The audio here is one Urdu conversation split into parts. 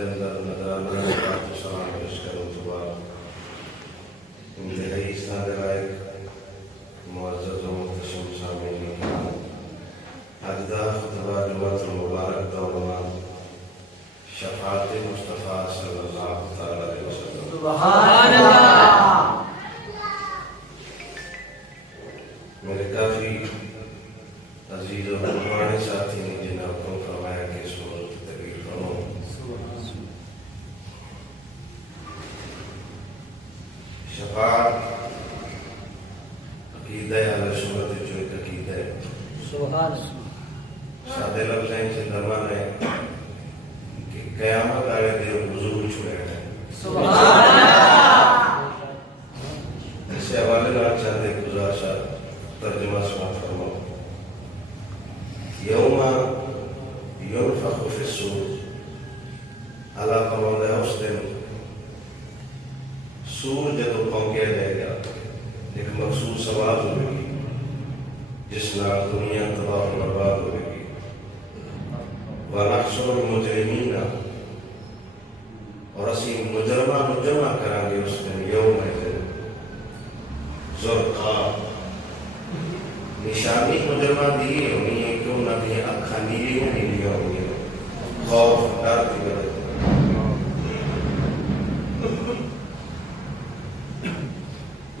دے اندر نظرانہ پاک سلام پیش کروں تو انتہائی اسناد لائق معزز و محتشم سامعین کرام، اجدا خطبہ جمعۃ المبارک دوران شفاعت مصطفیٰ صلی اللہ تعالی علیہ وسلم۔ سبحان اللہ۔ میرے کافی عزیز و پرانے ساتھی نے جنہوں کو فرمایا کہ اس موضوع کی تقریر کروں۔ شفاعت عقیدہ اہل سنت جو ایک عقیدہ ہے، سبحان سادے لفظیں سے درمان ہے کہ قیامت آئے دے حضور چھوڑے ہیں۔ سبحان اللہ۔ اس سے حوالے نہ چاہتے گزارشہ ترجمہ سماعت فرماؤ۔ یوم ينفخ في الصور، اللہ فرماتا ہے اس دن سور جدو پھونکیا جائے گا، ایک مخصوص آواز ہوئے گی جس نال دنیا تباہ و برباد ہوئے گی۔ وَنَحْشُرُ الْمُجْرِمِينَ، اور اسی مجرمہ کو جمع کریں گے اس دن یومئذ زرقا، نشانی مجرمہ دی ہونی ہے، کیوں نہ دی اکھا نیلی نیلی ہونی ہے، خوف ڈر کی وجہ سے۔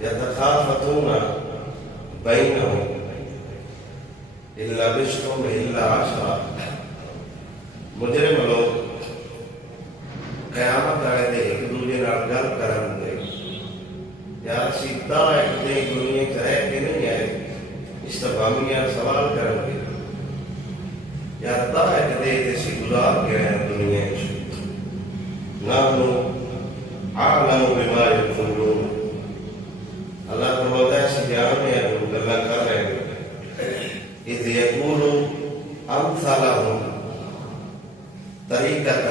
يتخافتون بينهم إن لبثتم إلا عشرا، مجرم لوگ قیامت آئے دے ایک دوسرے نال گل کرن گے، یار سیدھا ایک دے دنیا چ رہ کے نہیں آئے، استفہامیہ سوال کرن گے، یار دا ایک دے تے گزار کے آئے دنیا چ، نحن أعلم بما يقولون، اللہ فرماتا ہے ایسے جان میں جو اللہ کر رہے ہیں، اذ یقول امثالهم طریقۃ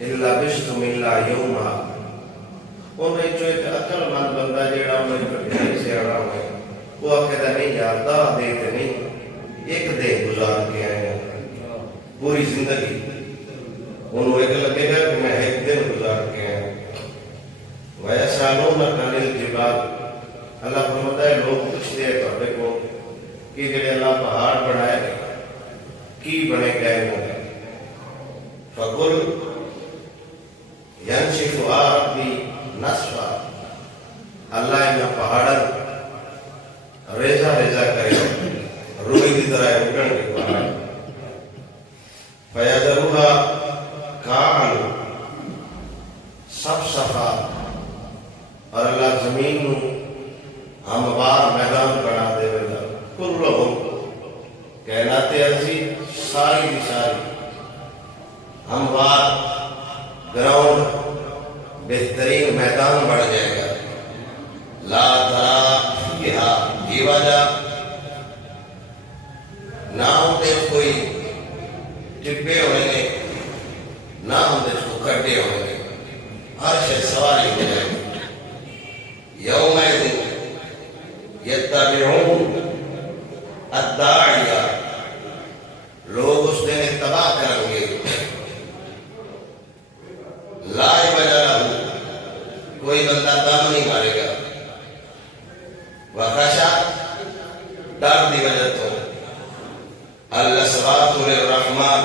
ان لبثتم الا یوما، انہیں جو ایک عقل مند بندہ جیڑا انہیں کٹھائی سے آڑا ہوئے وہ کہتا نہیں یار دا دیتے نہیں، ایک دے گزار کے آئے ہیں پوری زندگی، انہوں ایک لگے گا کہ میں ایک دن گزار کے آئے ہیں۔ وَيَسْأَلُونَكَ عَنِ الْجِبَالِ، اللہ فرماتا ہے لوگ پوچھتے ہیں تو کو کہ جڑے اللہ پہاڑ بنائے گئے کی بنے گئے ہوں، فَقُلْ يَنْشِفُهَا رَبِّي نَصْفًا، اللہ انہا پہاڑا ریزہ ریزہ کرے، روئی دی طرح اگڑ کے پہاڑ، فَيَذَرُهَا كَعْنُ صَفْصَفًا، اور اللہ زمین نو ہموار میدان بنا دے گا، کلہم کائنات عرضی ساری دی ساری ہموار گراؤنڈ بہترین میدان بڑھ جائے گا، لا ترى فیہا عوجا، نہ ہوں دے کوئی ٹبے ہوئے گے، نہ ہوں دے کو کھڈے ہوئے گے، ہر شے سواری ہو جائے گا۔ یومئذ یتبعون الداعیہ، لوگ اس دن اتباع کریں گے، لا عوج لہ، کوئی بندہ دم نہیں مارے گا، وخشع، ڈر دی وجہ تو، الاصوات للرحمن،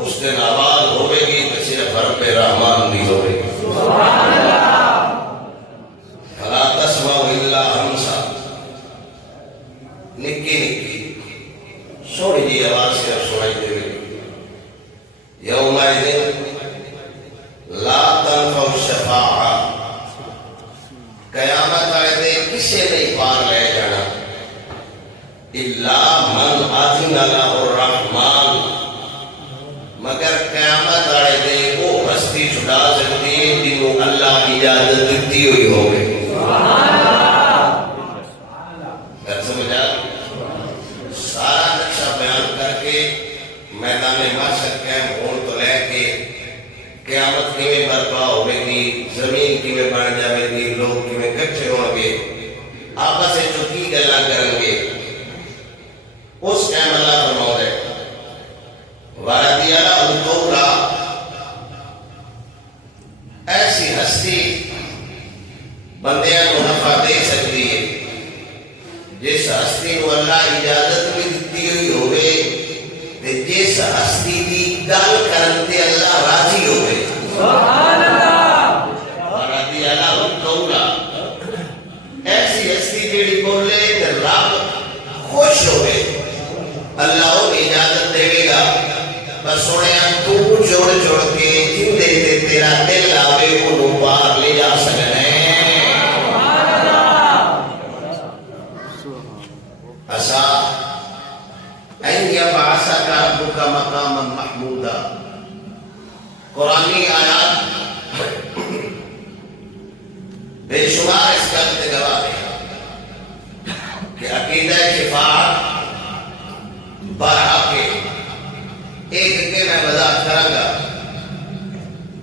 اس دن آواز ہوئے گی تو صرف رب رحمان دی ہوئے گی، سبحان اللہ، فلا تسمع الا ہمسا، نکی نکی سوڑی جی آواز سے سنائی دے گی۔ یومئذ لا تنفع الشفاعہ، قیامت آئے دے کسے نہیں پار لے جانا، الا من اذن لہ الرحمن، مگر قیامت آئے دے وہ ہستی چھڑا سکتی ہے جنہوں اللہ اجازت دیتی ہوئی ہوگی۔ سمجھا سارا نقشہ بیان کر کے میدان محشر قائم ہون تو لے کے قیامت کیویں برپا ہوئے گی، زمین کیویں بن جائے گی، لوگ کیویں کٹھے ہوں گے، آپس میں جو کی گلا کریں گے، اس ٹائم اللہ فرماؤ ہے وَرَضِيَ لَهُ الْقَوْلَ بندیاں کو نفع دے سکتی ہے جس ہستی کو اللہ اجازت بھی دیتی ہوئی ہوئے تے جس ہستی دی گل کرن تے اللہ راضی ہوئے سبحان اللہ رضی اللہ عنہ ایسی ہستی جیڑی بولے تے رب خوش ہوئے اللہ وہ اجازت دے گا بس سنیا تو جوڑ جوڑ کے جن دے تے تیرا دل آوے انہوں پار لے جا سکنے اسا این یبعثا کا ربکا مقاما محمودا قرآنی آیات بے شمار اس کا گواہ ہے کہ عقیدہ شفاعت برحق ایک کے میں وضاحت کروں گا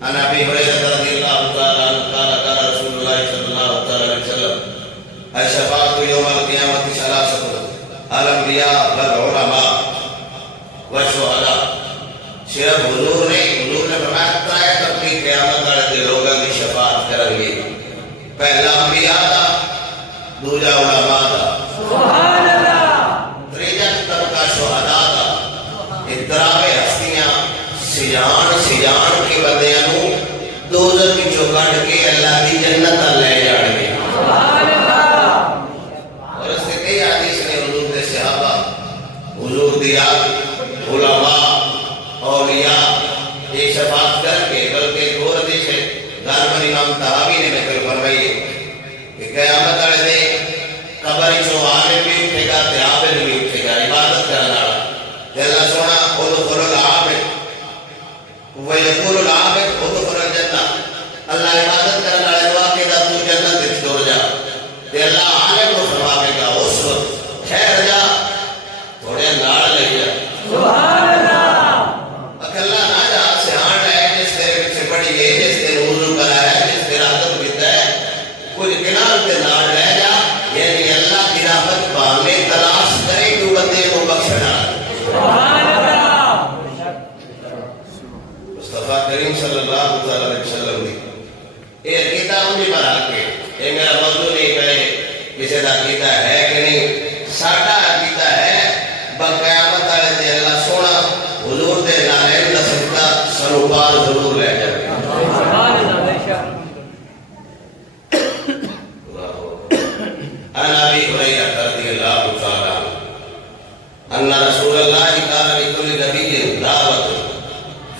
عن ابی ہریرہ رضی اللہ تعالی عنہ قال قال رسول اللہ صلی اللہ تعالی علیہ وسلم الشفاعت یوم القیامت ثلاثۃ الانبیاء والعلماء والشہداء صرف حضور نے فرمایا ترے طبقے قیامت والے لوگوں کی شفاعت کریں گے پہلا انبیاء دا دوجا علماء دا سبحان اللہ تریجا طبقہ شہداء دا اتراوے ہستیاں سجان کے بندیاں نو دوزخ وچوں کڈ کے اللہ دی جنت لے جان گے سبحان اللہ اور اس کے کئی حدیث نے حضور کے صحابہ حضور دی یاد علماء اولیاء یہ شفاعت کر کے بلکہ ایک اور حدیث ہے غالباً امام طحاوی نے نقل فرمائی کہ قیامت والے دن قبر چوں عالم بھی اٹھے گا تے عابد بھی اٹھے گا عبادت کرنے والا تے اللہ سونا ادخل العابد ویقول العابد ادخل الجنہ اللہ عبادت کرنے والے دعا کے دا تو جنت وچ ٹر جا تے اللہ عالم کو فرماوے گا اس وقت ٹھہر جا تھوڑے نال لے جا سبحان اللہ اکلا نہ جا سیاح ہے جس تیرے پیچھے پڑی ہے جس تیرے وضو کرایا ہے جس تیرا ادب کیتا ہے کچھ کنال کے نال لے جا یعنی اللہ کی رحمت پانے تلاش کرے تو بندے کو بخشنا سبحان اللہ مصطفیٰ کریم صلی اللہ علیہ وسلم نے یہ عقیدہ مجھے بنا کے یہ میرا موضوع نہیں پہلے کسی کا عقیدہ ہے کہ نہیں ساڈا عقیدہ ہے بقیامت والے دن اللہ سونا حضور دے نالین دا صدقہ سروپار ضرور لے جائے سبحان اللہ بے شک عن ابي هريره رضي الله تعالى عنه ان رسول الله قال لكل نبي دعوه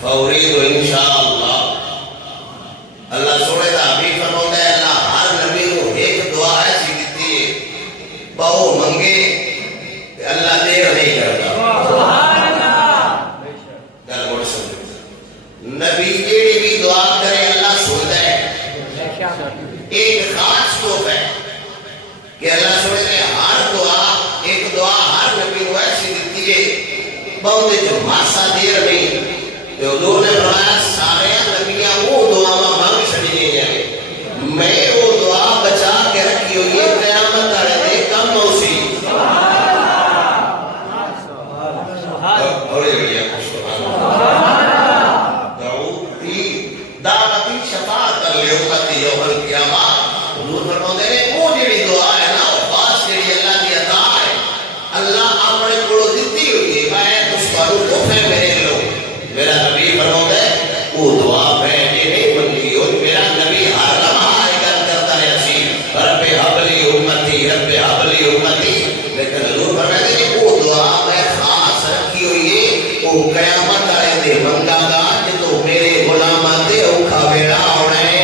فاريد ان شاء الله اللہ سونے دا حبیب فرماتا ہے اللہ ہر نبی کو ایک دعا ایسی دیتی ہے بہو منگے کہ اللہ دیر نہیں کرتا سبحان اللہ بے شک گل بڑی سمجھ نبی جیڑی بھی دعا کرے اللہ سنتا ہے بے شک ایک خاص توف ہے کہ اللہ سنے نے ہر دعا ایک دعا ہر نبی کو ایسی دیتی ہے بہت جو ماسا دیر نہیں کہ حضور نے فرمایا سارے نبیاں وہ دعا مانگ چھڑی جائے میں وہ دعا بچا کے رکھی ہوئی ہے قیامت والے دن کم موسی اور یہ ہے سبحان اللہ دعوتی دعوتی شفاعت لیومت یوم القیامہ حضور فرماتے ہیں وہ جڑی دعا ہے نا وہ خاص جڑی اللہ کی عطا ہے اللہ اپنے کو دیتی ہوئی ہے میں اس کو تحفے میرے لو میرا نبی فرماتا ہے وہ دعا میں نے نہیں منگی اور میرا نبی ہر لمحہ عبادت کرتا ہے اسی رب حبلی امتی لیکن حضور فرماتے ہیں وہ دعا میں خاص رکھی ہوئی ہے وہ قیامت والے دن منگا گا کہ تو میرے غلاماں تے اوکھا ویلا ہونا ہے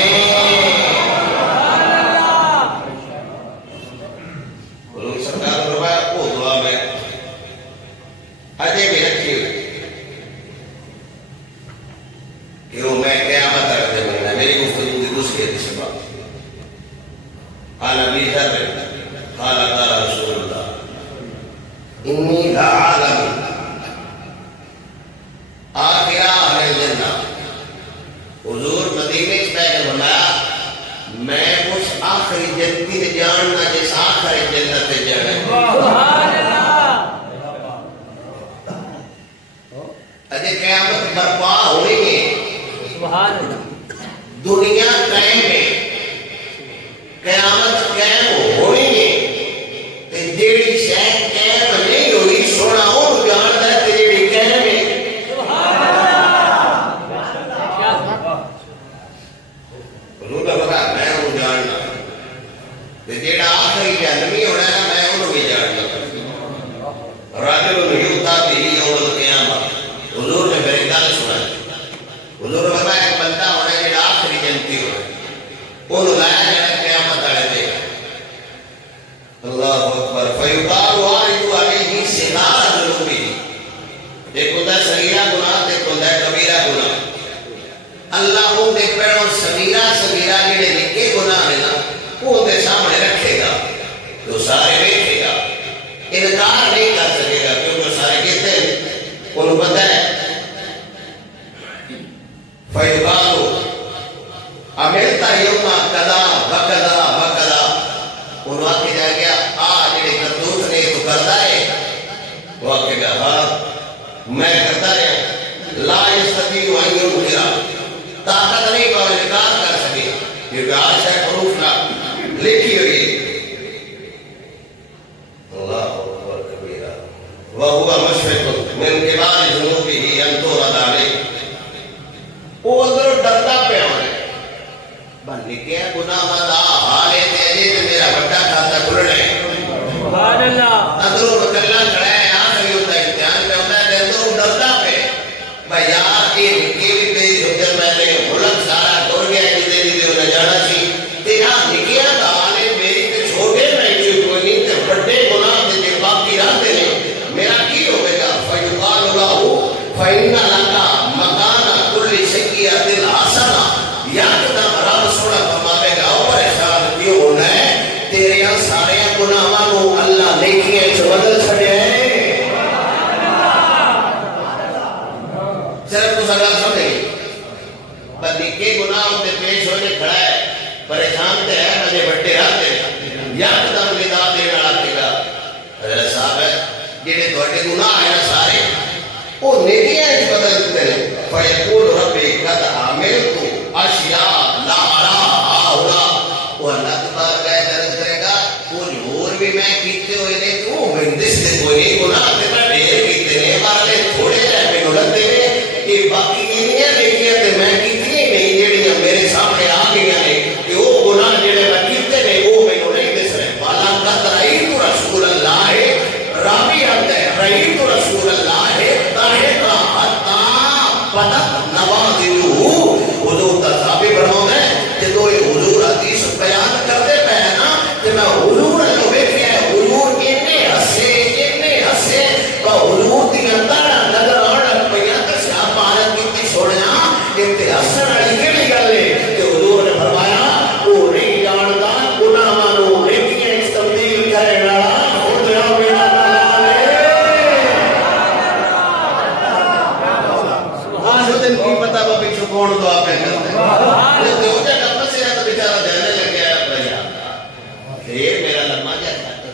حضور سرکار فرمایا وہ دعا میں اجے بھی رکھی ہوئی کہ وہ میں قیامت تک دے ملنا میری گفتگو کی دوسری حدیث بات عن ابی ذر قال قال رسول اللہ انی لعالم آخر اہل الجنہ حضور مدینے سے بیٹھ کے فرمایا میں اس آخری جنتی نے جاننا جس آخری جنت سے جانا سبحان اللہ اجے قیامت برپا ہونی ہے سبحان اللہ دنیا قائم ہے قیامت جڑا آخری جہنمی ہونا ہے میں انہوں بھی جاننا راجل یوتا بھی یوم القیامت حضور نے میری گل سنا حضور نے فرمایا ایک بندہ ہونا ہے جڑا آخری جنتی ہونا انہوں لایا جڑا قیامت والے دے اللہ اکبر فیقال وارد علیہ صغار ذنوبہ ایک ہوتا ہے صغیرہ گناہ ایک ہوتا ہے کبیرہ گناہ اللہ ان دے پیڑوں صغیرہ جڑے نکے گناہ نے نا وہ دے سامنے رکھے گا تو سارے دیکھے گا انکار نہیں کر سکے گا کیونکہ سارے کہتے ہیں انہوں پتہ ہے فیقالو عملتا یوم کدا وکدا وکدا انہوں آکے جا گیا جڑے کردوت نے تو کرتا ہے وہ آکے گا ہاں میں کرتا ہے لا یستطیع ان یظہر طاقت نہیں کہ انکار کر سکے کیونکہ آج ہے حروف نہ لکھی ہوئی اللہ اکبر کبیرہ وہو مشفق من کبار ذنوبہ ان تورد علیہ وہ اندر ڈرتا پہ ہونے بن لکھے گناہ مدا حالے تیجے تو میرا بڑا کھاتا کھلنے سبحان اللہ اندروں مکلہ کھڑا ہے آخری ہوتا ہے امتحان پہ ہوتا ہے اندروں ڈرتا پہ بھائی یار یہ نکی بھی پیش ہوتے میں نے ملک سارا توڑ گیا ہے جدے جدے انہیں جانا چاہیے تیرا نکیا دا آنے میری تے چھوٹے نہیں جو کوئی نہیں تے بڑے گناہ تے جے باقی رہتے نہیں میرا کی ہوئے گا فیقال اللہ فإن لَكَ مَكَانَ كُلِّ سَيِّئَةٍ حَسَنَةٍ یقدم رب سونا فرماوے گا او پریشان کیوں ہونا ہے تیرے سارے گناہاں نو اللہ نیکیاں وچ بدل چھڈیا ہے صرف تو سگل سمجھے پر نکے گناہ تے پیش ہونے کھڑا ہے پریشان تے ہے مجھے بڑے رہتے یقدم ندا دینا آتے گا حضرت صاحب ہے جنہیں دوڑے گناہ ہے نا سارے وہ نیکیاں اس بدل دیتے ہیں فیقول ربی قد عملت اشیاء لا ارا آہلا وہ اللہ تبارک ہے درد کرے گا کچھ اور بھی میں کیتے ہوئے نے تو بندش دے کوئی نہیں گناہ تے میں ڈھیر کیتے نے مارے تھوڑے جائے میں نولت دے کہ باقی نہیں نیکیاں تے میں کیتی نہیں جڑیاں میرے سامنے آ گئیاں نے کہ وہ گناہ جڑے میں کیتے نے وہ مینوں نہیں دس رہے والا قد رأیت رسول اللہ راوی آتا ہے رأیت رسول اللہ طاہرا حتی بدت نوازلہ حضور تصابی فرماؤں ہے کہ تو یہ حضور حدیث بیان کرتے پہنا کہ میں حضور اللہ بیٹھے ہیں حضور اتنے ہسے کہ حضور دی اندارہ نظر آڑا پیاں کسی آپ آیت کیتی چھوڑیاں اتنے حسن علی کے لئے گلے کہ حضور نے فرمایا وہ نہیں جانتا گناہ مانو نیکیاں اس تبدیل کرے نارا خود یا میرا کی پتہ وہ پچھو کون تو آپ ہیں کرتے ہیں وہ جب اپنے سے تو بیچارہ جانے لگ گیا ہے خیر میرا لمحہ جاتا ہے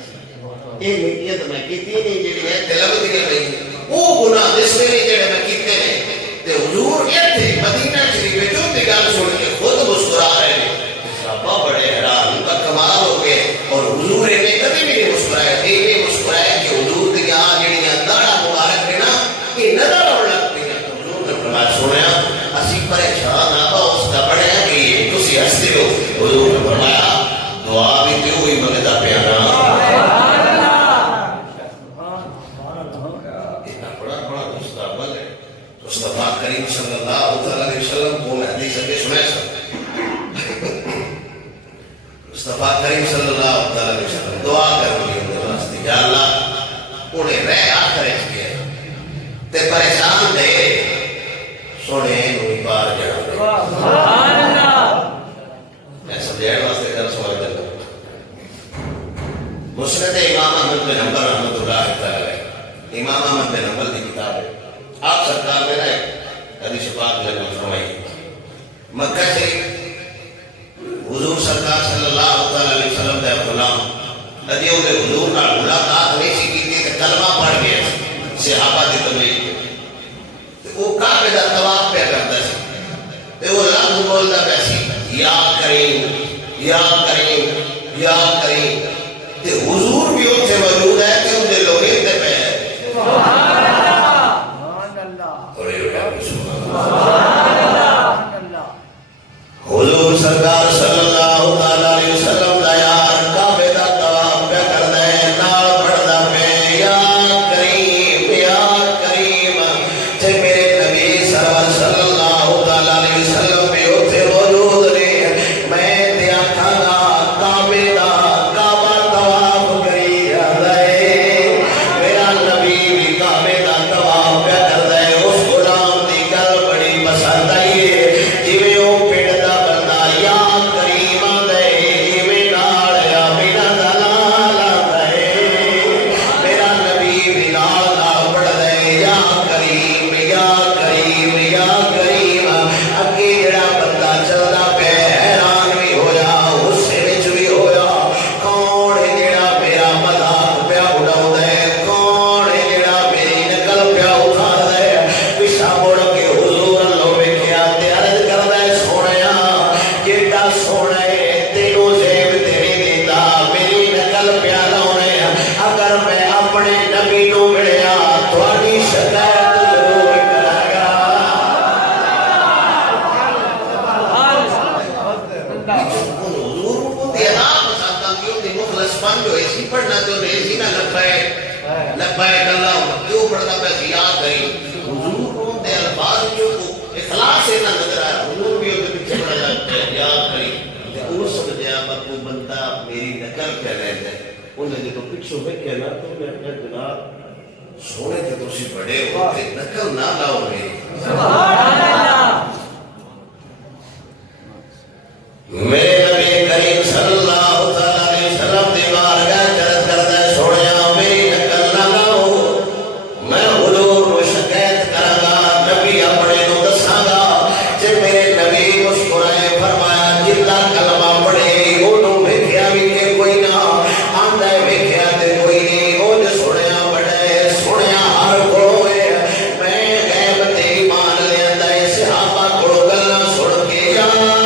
یہ نیکیاں تو میں کیتی نہیں جڑی ہے تلب دی نہیں وہ گناہ جس میں نہیں جڑے میں کیتے نہیں تے حضور یہ تھے مدینہ شریف جو بھی گل سن کے خود مسکرا رہے ہیں صحابہ بڑے حیران ان کا کمال ہو گئے اور حضور نے کبھی بھی نہیں مسکرایا یہ مسکرایا کہ حضور دی یہاں جڑیاں داڑھا مبارک ہے نا یہ نظر اور لگ پئی حضور نے فرمایا سنیا اسی پریشان آبا اس کا بڑے ہیں کہ یہ تسی ہستے ہو حضور نے فرمایا دعا بھی کیوں ہوئی منگتا پیانا اتنا بڑا مستقبل ہے مصطفیٰ کریم صلی اللہ علیہ وسلم کو میں حدیث کے سنے سب مصطفیٰ کریم صلی اللہ علیہ وسلم دعا کرنی ہے واسطے یا اللہ انہیں رہ آخر اس کے تے پریشان دے سونے نوی پار جانا سبحان اللہ میں سمجھائے واسطے کر سوال کرنا مسند امام احمد بن حنبل رحمۃ اللہ تعالی امام احمد بن حنبل کی کتاب ہے آپ سرکار میں نے حدیث پاک میں فرمائی مکہ شریف حضور سرکار صلی اللہ علیہ وسلم دے غلام ندیوں دے حضور نال ملاقات نہیں سی کیتی کہ کلمہ پڑھ گیا صحابہ دی تبلیغ وہ کعبے دا طواف پہ کرتا سی تے وہ لفظ بولدا پیا سی یا کریم یا کریم یا کریم تے حضور بھی اوتھے موجود ہے تے اون دے لوگ تے پے سبحان اللہ حضور سرکار صلی اللہ علیہ وسلم دا یار کعبے دا جو اسی پڑھنا تو نہیں اسی نہ لبائک اللہ کیوں پڑھتا پہ یاد کری حضور کو دے الفاظ جو اخلاص سے نہ نظر آیا حضور بھی ہوتے پیچھے پڑھا جاتا ہے یاد کری وہ سمجھا کو بندہ میری نقل کر رہے ہیں انہیں جو پچھو میں کہنا تو میں اپنے جناب سونے تھے تو اسی بڑے ہوتے نقل نہ لاؤ میری میرے نبی کریم صلی اللہ علیہ وسلم دیوار کا جرد کرتا ہے سوڑیا میری نقل نہ لاؤ میں حضور کو شکایت کرا گا نبی اپنے کو دسا گا جب میرے نبی مسکرائے فرمایا جتنا کلمہ پڑھے انہوں بھیکھیا بھی کہ کوئی نہ آندہ بھیکھیا تے کوئی نہیں وہ جو سوڑیا بڑھے سوڑیا ہر کوئے میں غیب تے ایمان لے اندہ صحابہ کو گلنا سوڑ کے یار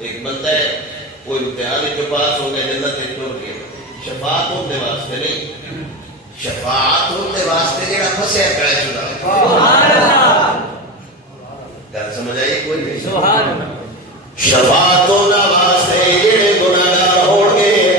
ایک بندہ ہے کوئی امتحان کے پاس ہو گیا جنت ایک ٹور گیا شفاعت ہونے واسطے نہیں شفاعت ہونے واسطے جڑا پھسیا کرے چلا سبحان اللہ گل سمجھ آئی کوئی نہیں سبحان اللہ شفاعت ہونے واسطے جڑے گناہگار ہون گے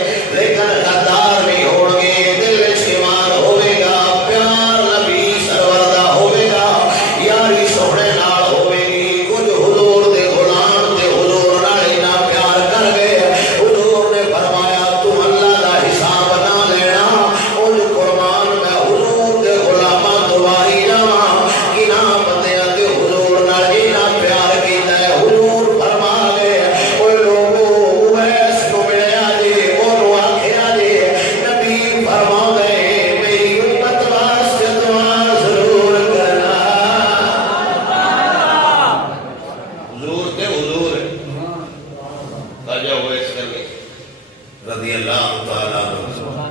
رضی اللہ تعالیٰ عنہ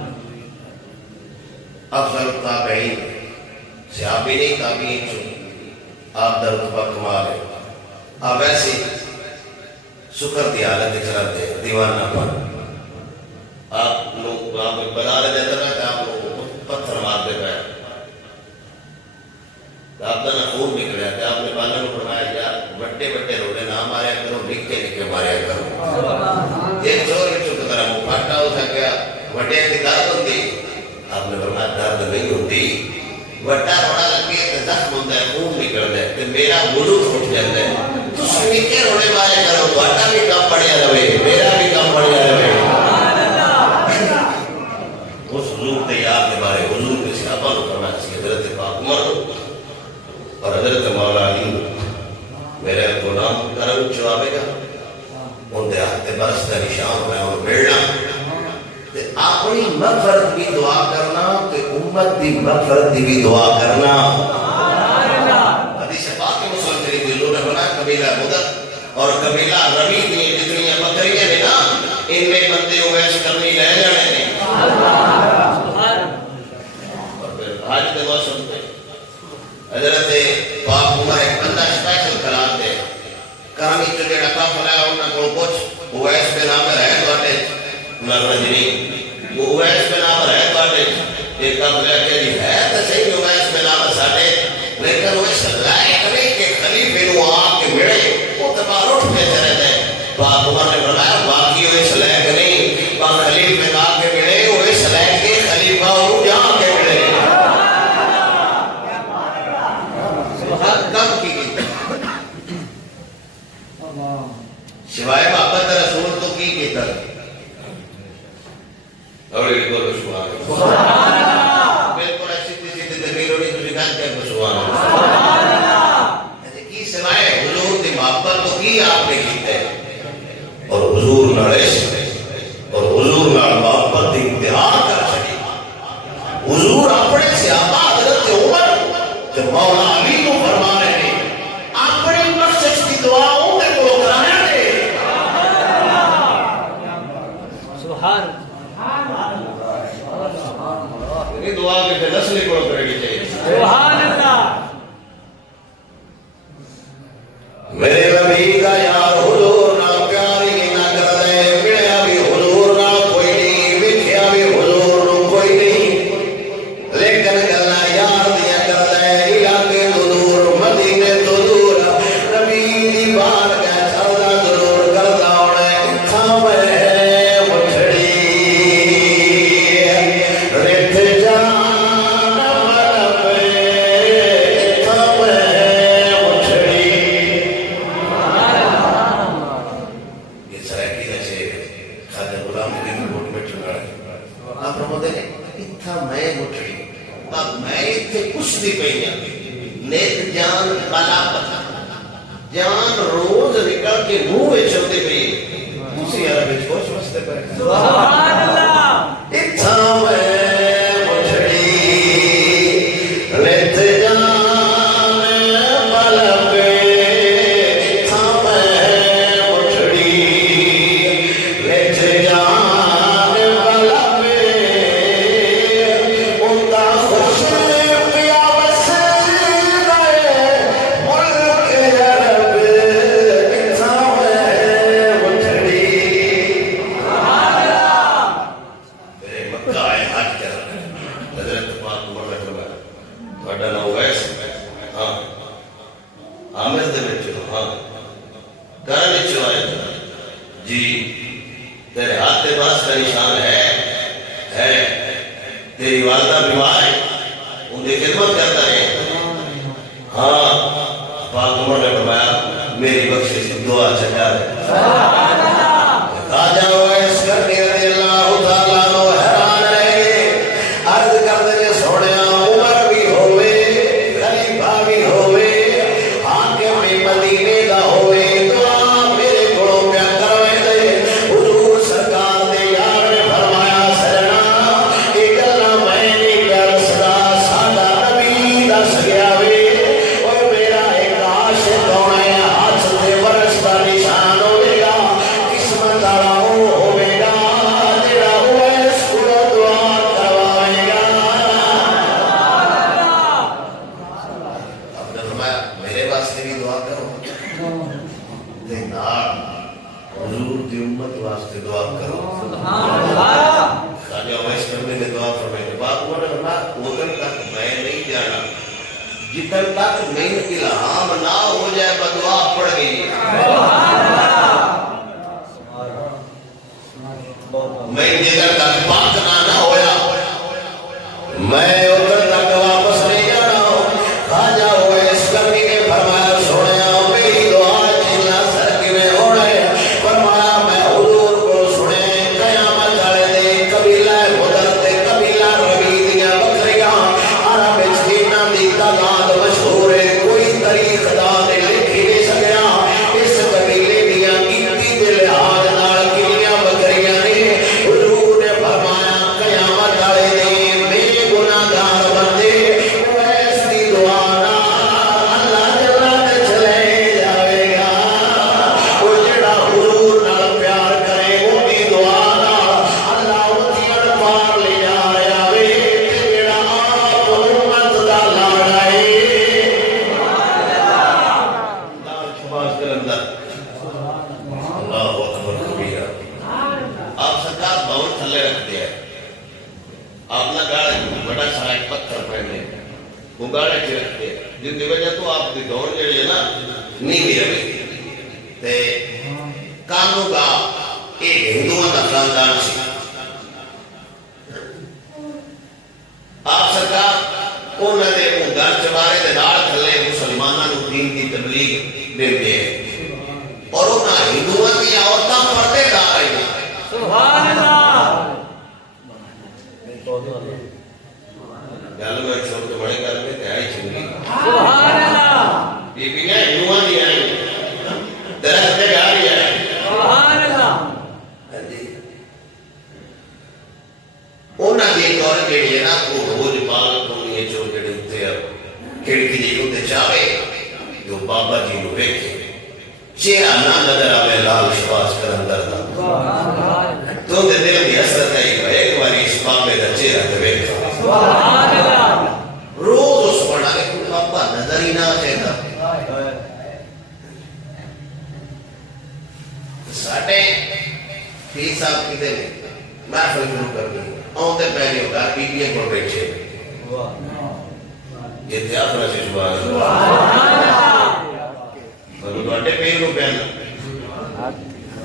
افضل تابعین صحابی نہیں تابعین چھو آپ در رتبہ کمال ہے آپ ایسی سکر دی حالت چلاتے دیوانہ پر آپ لوگ بنا رہے دیتا رہتے آپ لوگ پتھر مارتے پہ آپ کا خون نکل جاتے آپ نے بالا کو فرمایا یار بڑے بڑے روڑے نہ ماریا کرو نکے نکے ماریا کرو ایک چور ایک چور طرح منہ پھاٹا ہو سکیا بڑے کی درد ہوتی آپ نے فرمایا درد نہیں ہوتی بڑا روڑا لگے تو زخم ہوتا ہے خون نکل جائے تو میرا وضو ٹوٹ جاتا ہے تو نکے روڑے ماریا کرو بڑا بھی کم پڑیا رہے میرا بھی کم پڑیا رہے اس حضور تیار کے بارے حضور کے صحابہ کو فرمایا سی حضرت پاک عمر اور حضرت مولا علی میرے غلام کرم چوابے گا ان دے ہاتھ برس کا نشان میں اور بیڑنا اپنی مغفرت بھی دعا کرنا تے امت دی مغفرت دی بھی دعا کرنا حدیث پاک کے مسلم شریف میں لوگ نے بنایا قبیلہ مدر اور قبیلہ رمی دی جتنی بکریاں نے نا ان میں بندے اویس کرنی لے جانے نے اور پھر آج دے موسم پہ حضرت پاک عمر ایک بندہ سپیشل قرار دے کہانی جو جڑا قافلہ ہے انہاں کو پوچھ اویس بن عامر ہے تواڈے نرجنی وہ اویس بن عامر ہے تواڈے ایک قافلہ کہ جی ہے تے صحیح اویس بن عامر ساڈے لیکن وہ لائق نہیں کہ خلیفے نو آ کے ملے وہ تے باہر اٹھ کے چلے گئے پاک عمر نے فرمایا باقی اویس لائق نہیں با خلیفے آ کے ملے اویس لائق کے خلیفہ او جا کے ملے کم کی سوائے محبت رسول تو کی کہتا اور ایک بولو سبحان اللہ بالکل ایسی سیدھی تقریر ہونی تو لکھا کیا سبحان اللہ کی سوائے حضور دی محبت تو کی آپ نے کیتے اور حضور نال عشق اور حضور نال محبت دی انتہا کر چکی حضور اپنے صحابہ حضرت عمر جب مولا علی کو فرما رہے ہیں اپنی بخشش کی دعاؤں میں کو کرانے دے سبحان یہ دعا کے پھر نسلی کو کرے گی چاہیے سبحان اللہ میرے نبی کا یار حضور نہ پیاری نہ کر دے ملیا بھی حضور نہ کوئی نہیں وکھیا بھی حضور نہ کوئی نہیں لیکن گلا یار دیا کر دے علاقے تو دور مدینے تو دور نبی دی بات کا چلدا ضرور کردا ہونا اکھاں میں مٹھڑی رت جان مل پے اکھاں میں مٹھڑی یہ سرائکی جیسے خواجہ غلام کی رپورٹ میں چنا ہے آپ فرماتے ہیں اتھا میں مٹھڑی اب میں اتھے کچھ دی پئی ہیں نیک جان کالا پتھر جان روز نکل کے منہ میں چلتی پئی دوسری عرب میں چھوچ مستے پر سبحان اللہ اتھا میں مٹھڑی نیک جان مل پے اتھا میں مٹھڑی نیک جان مل پے اندا خوش پیا بس گئے ملک عرب اتھا میں مٹھڑی میرے مکہ آئے حج کر حضرت پاک عمر نے فرمایا تھوڑا نام ویس ہاں عامر دے بچوں ہاں گھر بچوں آئے جی تیرے ہاتھ کے پاس کا نشان ہے تیری والدہ بیمار ہے ان کی خدمت کرتا ہے ہاں پاک عمر نے فرمایا میری بخشش دعا چڑھا ہے راجہ ویس کرنی رضی اللہ تعالیٰ عنہ حیران رہے گے عرض کرتے نے سوڑیا عمر بھی ہوئے خلیفہ بھی ہوئے حاکم بھی مدینے دا ہوئے دعا میرے کڑوں پہ کروے دے حضور سرکار دے یار نے فرمایا سرنا ایک اللہ میں نے کر صدا سادہ نبی دس گیا وے اور میرا ایک عاشق ہونے ہاتھ سے برس کا نشان ہوئے گا جتن تک میں الہام نہ ہو جائے بدعا پڑ گئی میں جگر تک پاک نہ ہویا میں ادھر تک واپس نہیں جانا ہوں خواجہ ہوئے اس کرنی نے فرمایا سوڑیا میری دعا جنہ سر کی میں ہونا ہے فرمایا میں حضور کو سنے قیامت والے دے قبیلہ مدر دے قبیلہ ربی دیا بکریاں عرب چکینہ دی تعداد مشہور ہے کوئی تاریخ دار لکھی نہیں سکیا اس قبیلے دیا کیتی دے لحاظ نال کلیاں بکریاں نے حضور نے فرمایا قیامت والے دے میرے گناہگار بندے ایسی دعا نہ اللہ جنت چلے جاوے گا وہ جڑا حضور نال پیار کرے وہ دی دعا نہ اللہ اونچیاں پار لے جاوے تے جڑا آپ امت دا لاڑا ہے اللہ شباز کے اندر اللہ اکبر کبیرہ آپ سرکار بہت تھلے رکھتے ہیں آپ نہ گاڑے بڑا سارا ایک پتھر پہنے وہ گاڑے چھ رکھتے ہیں جن کی وجہ تو آپ کی دور جڑی ہے نا نہیں بھی رہے تے کانوں کا ایک ہندوؤں کا خاندان سی آپ سرکار انہوں نے وہ گھر چبارے دے نال تھلے مسلمانوں کو دین کی تبلیغ دیتے ہیں اور انہوں ہندوؤں کی عورتاں پردے ڈال رہی ہیں سبحان اللہ گل میں چھوڑ کے بڑے گھر میں تیائی چنگی سبحان اللہ بی بی نے ہندوؤں دی آئی درخت پہ گاڑی آئی سبحان اللہ انہوں نے دور کے لیے نا کو روز پال کو یہ چھوڑ کے ڈھونتے ہیں کھڑکی جی کو تے چاہے جو بابا جی کو بیٹھے چہرہ نہ نظر آوے لال شباز کر اندر دا تو دے دل کی حسرت ہے ایک باری اس بابے دا چہرہ تے بیٹھا سبحان اللہ روز اس پڑھا کہ کوئی بابا نظر ہی نہ چاہتا ساٹھے پیر صاحب کی دے محفل شروع کر دی آؤں پہلے ہوگا بی بی اے کو بیٹھے یہ تیاترہ سے شباز اور دوڑے پیر کو پہنا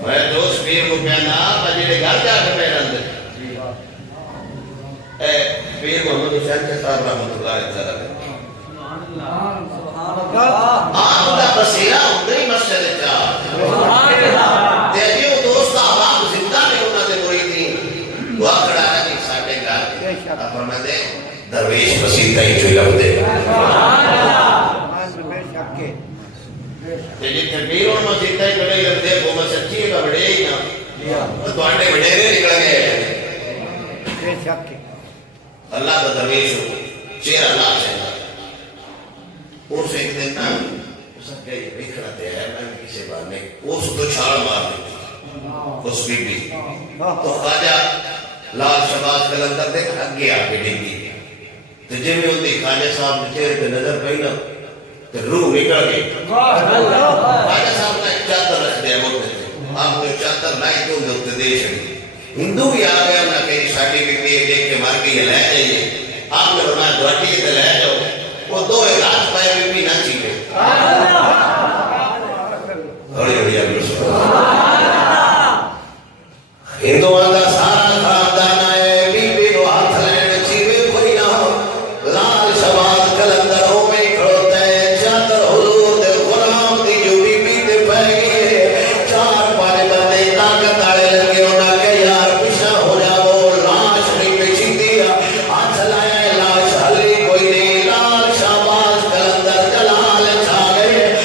میں دوست پیر کو پہنا بجیلے گھر جا کے پہنا اندر پیر محمد حسین کے صاحب رحمت اللہ علیہ وسلم آپ کا بسیرہ ہوندے ہی مسجد چاہ تیجیو دوست آباب زندہ نے انہوں نے مریدین دعا کھڑا ہے کہ ساٹھے گھر آپ فرمائے دے درویش مسیح تائی چوئی لگ دے تیجی تربیر اور مسیح تائی کھڑے لگ دے وہ مسجد کا بڑے ہی نا تو آنڈے بڑے رہے نکل گئے اللہ کا درویش ہو چہرہ اللہ چاہتا اس ایک دن نا سب کہے یہ بھی کھڑاتے ہیں میں کسی بار نہیں اس تو چھاڑ مار دیتی اس بی بی تو خواجہ لال شباز کلندر دیکھ اگے آگے ڈگی تو جب میں ہوتی خواجہ صاحب نے چہرے پہ نظر پہی نا تو روح نکل گئی خواجہ صاحب نے ایک چادر رکھ دیا موتے تھے آپ نے چادر لائی تو میں ہوتے دے چھڑی ہندو بھی آ گیا نہ کہیں شاٹی بھی دیکھ کے مار کے یہ لے جائیے آپ نے فرمایا دواٹی کے لے جاؤ وہ دو ایک ہاتھ پائے بھی نہ چیلے بڑی بڑی ہندو آدھا سارا خاندان آئے بی بی کو ہاتھ لین چیوے کوئی نہ ہو لال شباز کلندروں میں کھڑوتا ہے چادر حضور دے غلام دی جو بی بی دے پہ گئی ہے چار پانے بندے طاقت آڑے لگے ہونا کہ یار پیشہ ہو جاؤ لاش نہیں پیچھی دیا ہاتھ لائے لاش حلی کوئی نہیں لال شباز کلندر جلال چھا گئے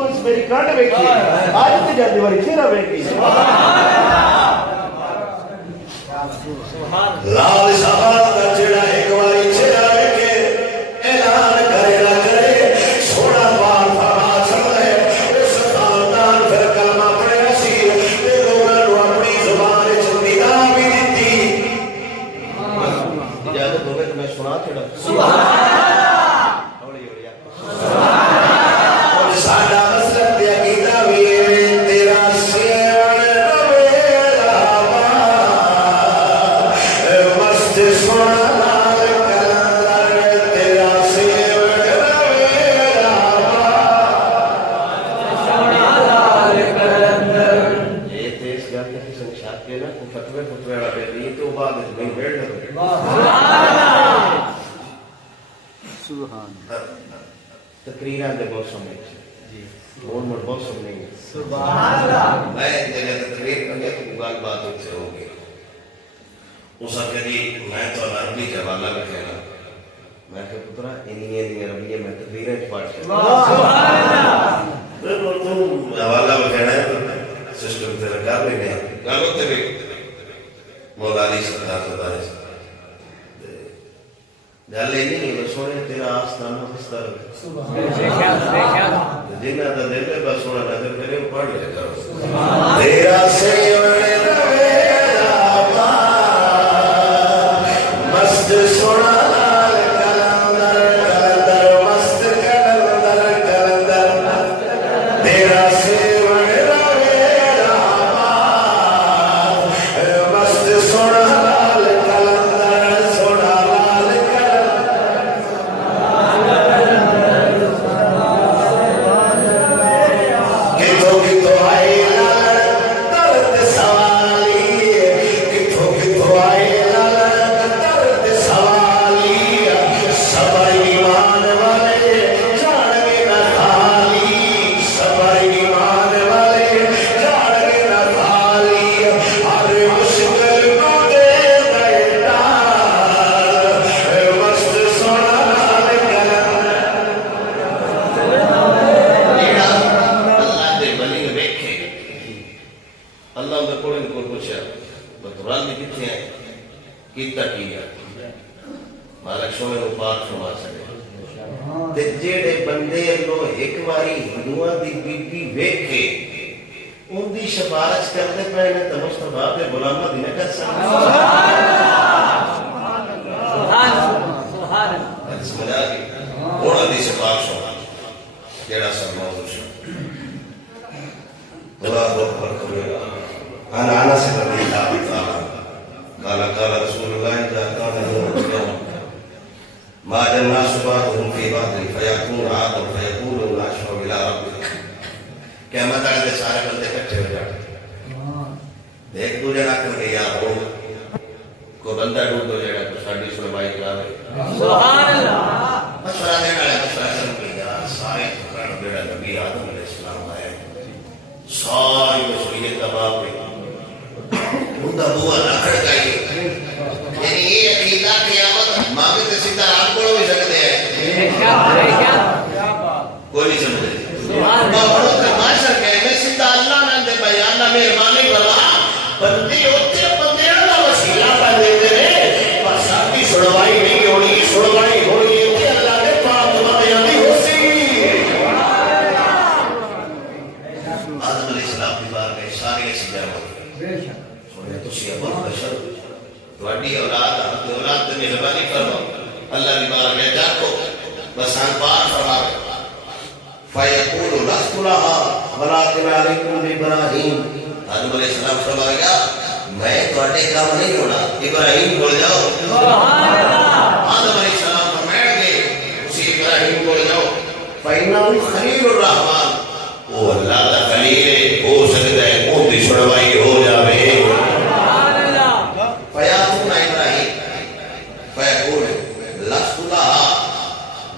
تو اس میری کانڈ ویکھی آج تے جاندی واری چہرہ ویکھی لال صاحب دا جڑا ایک واری چہرہ ویکھے اعلان کرے نہ کرے سونا بار فرما چھڑے اس خاندان پھر کلمہ پڑھیا سی تے لوگاں نوں اپنی زبان وچ ندا بھی دتی اجازت ہوے تے میں سنا چھڑا سبحان اللہ ہولی ہولی اور ساڈا مسلک تے عقیدہ وی ہے تیرا سیون رویلا مست سونا لال کلندر تیرا سیون رویلا سونا لال کلندر یہ تے اس گل تے کسے چھات کے نا کو فتوی والا دے دی تو بعد وچ نہیں بیٹھ سبحان تقریراں دے موسم وچ مڑ موسم نہیں سبحان اللہ میں جگہ تقریر کرنے تو گل بات سے ہوگی اس کہی میں تو عربی حوالہ لکھنا میں کہ پترا انہی عربی میں تقریریں پڑھ سبحان اللہ تو حوالہ لکھنا ہے سسٹم تے کر لینے گل تے بھی مولا علی سرکار خدا ہے گل نہیں سونے تیرا آستانہ بستر جنہ دا دل ہے بس سونا نظر کرے پڑھ لے کرو تیرا سیون رویلا مست سونا لال کلندر کلندر مست کلندر کلندر تیرا سیون رویلا مست سونا لال کلندر سونا لال کتھوں کتھوں آئے لال درد سوالی کتھوں کتھوں آئے لال درد سوالی صبر ایمان والے جان گے نہ خالی صبر ایمان والے جان گے نہ خالی ہر مشکل کو دے بیٹا مست سونا لال کلندر اللہ دے بلی ویکھے اللہ دے کوڑے کو پوچھا بطرال بھی کتنے ہیں کیتا کیا مالک سونے کو پاک فرما سکے تے جیڑے بندے اللہ ایک باری ہندوؤں دی بی بی ویکھے ان دی شفاعت کرتے پہلے تو مصطفیٰ پہ غلامہ دی نہ کر سکتے سبحان اللہ سمجھ آ گئی اوڑا دی شفاعت سنا جیڑا سب موضوع شو اللہ اکبر کبیرہ عن انس رضی اللہ تعالی قال قال رسول اللہ اذا كان يوم القيامة ما جاء الناس بعضهم في بعض فيكون عاد فيقول الاشفع الى ربك قیامت والے سارے بندے اکٹھے ہو جاتے ایک دوسرے نہ کر کے یار ہو کو بندہ ڈھونڈ ہو جائے تو ساڈی سنوائی کراوے سبحان اللہ مشورہ دینے والے مشورہ کریں کہ یار سارے قرآن بیڑا نبی آدم علیہ السلام آئے ساری بشریت کا باپ ہے ان کا بوا نہ کھڑکائیے یعنی یہ عقیدہ قیامت مانگے تو سیدھا آپ کو بھی سکتے ہیں کوئی نہیں سمجھے بڑوں کا معاشر کہنے سیدھا اللہ نے دے بیان نہ مہربانی بلا بندی ہوتے بندے اللہ وسیلہ پہ دیتے ہیں بس آپ کی سڑوائی نہیں ہونی سڑوائی ہونی ہے اللہ کے پاک بندے آنی ہو سی آدم علیہ السلام کی بار میں سارے ایسی جائے ہوئے سونے تو سیاہ بہت بشر توڑی اولاد اپنے اولاد دے مہربانی فرما اللہ کی بار میں جاکو بسان پار فرما فَيَقُولُ لَسْتُ لَهَا وَلَكِنْ عَلَيْكُمْ بِإِبْرَاهِيمَ آدم علیہ السلام فرمائے گا میں تواڈے کام نہیں ہونا ابراہیم بول جاؤ سبحان اللہ آدم علیہ السلام فرمائے گے اسی ابراہیم بول جاؤ فَإِنَّهُ خَلِيلُ الرَّحْمَنِ وہ اللہ دا خلیل ہو سکتا ہے وہ دی چھڑوائی ہو جاوے سبحان اللہ فَيَاتُونَ ابراہیم فَيَقُولُ لَسْتُ لَهَا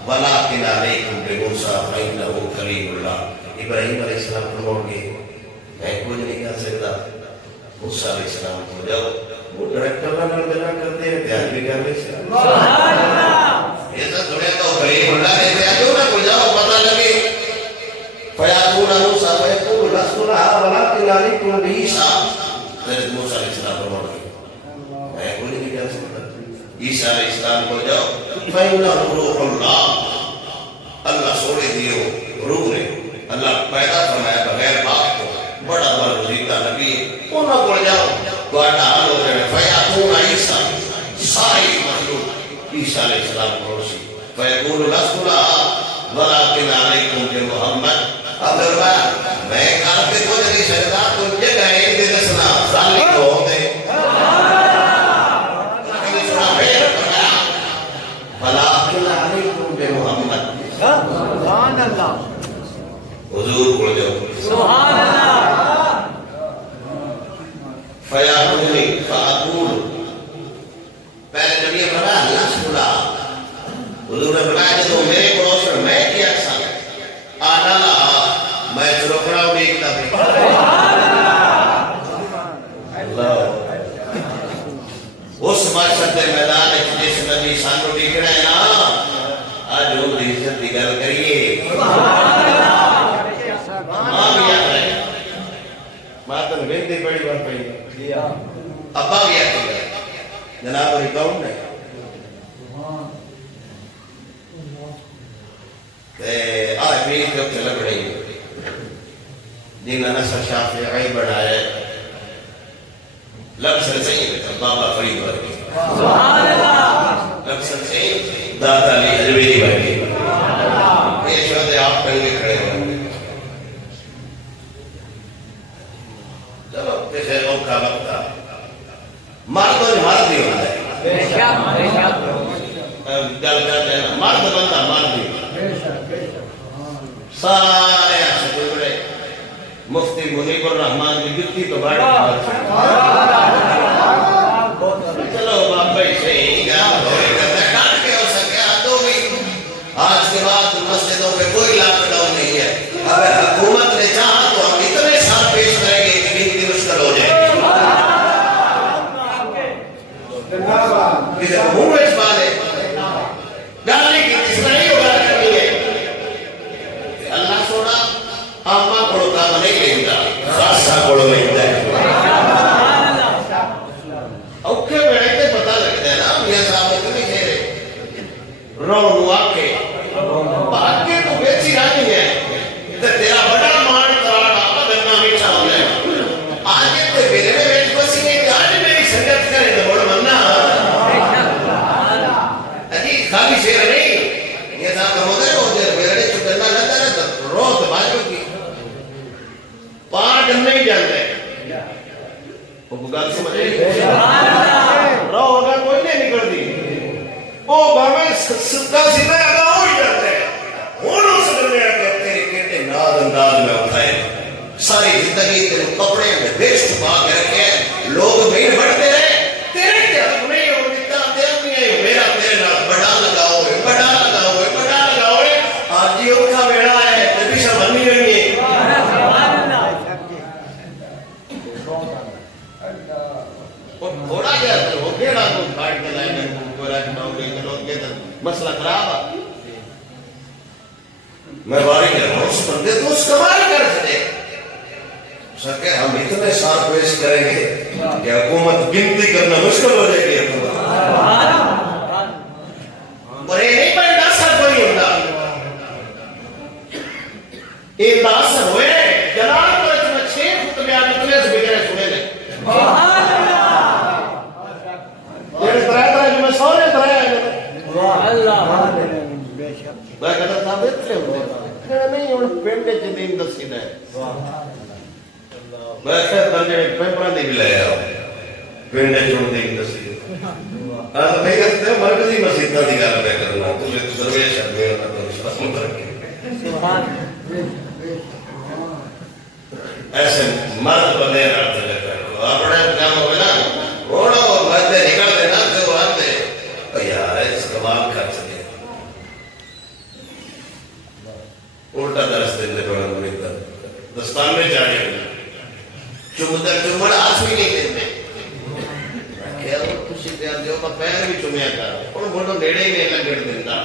وَلَكِنْ عَلَيْكُمْ بِمُوسَىٰ فَإِنَّهُ كَلِيمُ اللَّهِ ابراہیم علیہ السلام فرماؤ گے میں کچھ نہیں کر سکتا موسیٰ علیہ السلام ہو جاؤ وہ ڈائریکٹر نہ گلا کرتے ہیں دھیان بھی کر لے سبحان اللہ یہ تو تھوڑے تو کلیم اللہ نے دیا جو نہ کو جاؤ پتہ لگے فیاتون موسیٰ فیقول لست لها ولكن عليكم بعیسیٰ. حضرت موسیٰ علیہ السلام فرماتے ہیں میں کوئی نہیں کہہ سکتا. عیسیٰ علیہ السلام کو جاؤ فإنه روح اللہ، اللہ سوڑے دیو روح نے اللہ پیدا فرمایا بغیر باپ کو بڑا برگزیدہ نبی ہے. انہوں کو جاؤ گواڈا حال ہو جائے. فیاتون عیسیٰ ساری مخلوق عیسیٰ علیہ السلام کو روشی فیقول لست لها ولكن عليكم بمحمد. اگر میں کار پہ کو نہیں سکتا تو جگہ ایک دے دسنا ظالم کو ہوتے ولكن عليكم بمحمد. سبحان اللہ حضور کو جو سبحان اللہ. فیاتونی فاقول پہلے نبی نے فرمایا لست لها. حضور نے فرمایا کہ تو میرے پڑوس میں میں کیا سا آنا لا میں چروکڑا ہوں دیکھتا بھی. اللہ اس مقصد میدان جس نبی سانو دیکھنا ہے نا آج وہ عزت کی گل کریے. ماں بھی یاد رہے ماں تو بنتی بڑی بات پڑی ابا بھی یاد رہے جناب ریکاؤنٹ ہے آج بھی جب چلک رہی جنہاں نصر شافعی بڑھائے لفظ سید بابا فرید ورگی سبحان اللہ. لفظ سید داتا علی حجویری ورگی یہ شہدے آپ پہلے کھڑے ہوئے. چلو کسے اوکھا وقت تھا مردوں نے مرد ہی ہونا ہے. بے شک بے شک گل کرتے ہیں مرد بندہ مرد ہی سارے ایسے بڑے مفتی منیب الرحمان کی جتی تو بڑا چلو بابا صحیح گا ہوئے کرتے ڈال کے ہو سکے دو بھی. آج کے بعد مسجدوں پہ کوئی لاک ڈاؤن نہیں ہے. اگر حکومت نے چاہا تو ہم اتنے سال پیش کریں گے کہ گنتی مشکل ہو جائے کسی کو منہ میں چھپا لے گالی کی کس نہیں ہو گا کرنی ہے. اللہ سونا آما کڑو کا نہیں لیتا خاصا کڑو لیتا ہے. اوکے بیٹھتے پتہ لگتا ہے نا میاں صاحب کو نہیں کہہ رہے رو آکے باقی تو بیچی رانی ہے تیرا بڑا مان کرانا گنا میٹھا ہو جائے. آج تے میرے میں بیٹھ بسی نہیں آج میری سنگت کرے تو بڑا مننا ادھی خالی شیر نہیں یہ صاحب کا مدر ہو جائے میرے نے چکرنا لگتا ہے تو رو تو باجو کی پانچ نہیں جانتے وہ بگال سمجھے رو ہوگا کوئی نہیں نکل دی وہ بھامے سکا سیدھا اگا ہو ہی جاتے ہیں. انہوں سے کرنے آتے ہیں تیرے کہتے ناز انداز میں اٹھائے ساری زندگی تیرے کپڑے میں بیش چھپا کے رکھے لوگ بھیڑ بڑھتے رہے تیرے کیا حق نہیں ہو دیتا تیرے نہیں ہے میرا تیرے نال بڑا لگاؤ ہے بڑا لگاؤ ہے بڑا لگاؤ ہے. آج جی اوکھا بیڑا ہے نبی شاہ بنی رہی ہے. تھوڑا کیا ہو گیا تو کاٹ کے لائے گئے کوئی مسئلہ خراب ہے. میں باری کر رہا ہوں اس بندے تو اس کمال کر سکے سکے ہم اتنے سال پیش کریں گے کہ حکومت گنتی کرنا مشکل ہو جائے گی. اور یہ نہیں پر انداسر کوئی ہوتا یہ انداسر ہوئے جلال کو اتنا 6 خطبیات اتنے سے بگرے سنے لے یہ طرح جو میں سورے طرح آئے گا اللہ میں کہتا ثابت سے ہوئے نہیں اور پینڈے جدین دسین ہے میں کہتا درجے پیپرہ نہیں بھی لے آؤ پینڈے جدین دسین آج میں کہتے ہیں مرکزی مسجد نہ دیگار میں کرنا تجھے تو درویش ہے میرا تو اسلام مترکی ایسے مرد بندے رہتے لگتا ہے اپنے کام ہوئے نا اوڑو بندے نکل دینا جو آتے یار اس کمال کر سکے الٹا درس دینے پڑا مرید دستان میں جانے ہوئے چمڑ آس بھی نہیں دینے کیا وہ خوشی تیار دیو کا پیر بھی چمیا کر اور بڑھو نیڑے ہی نہیں لگڑ دیتا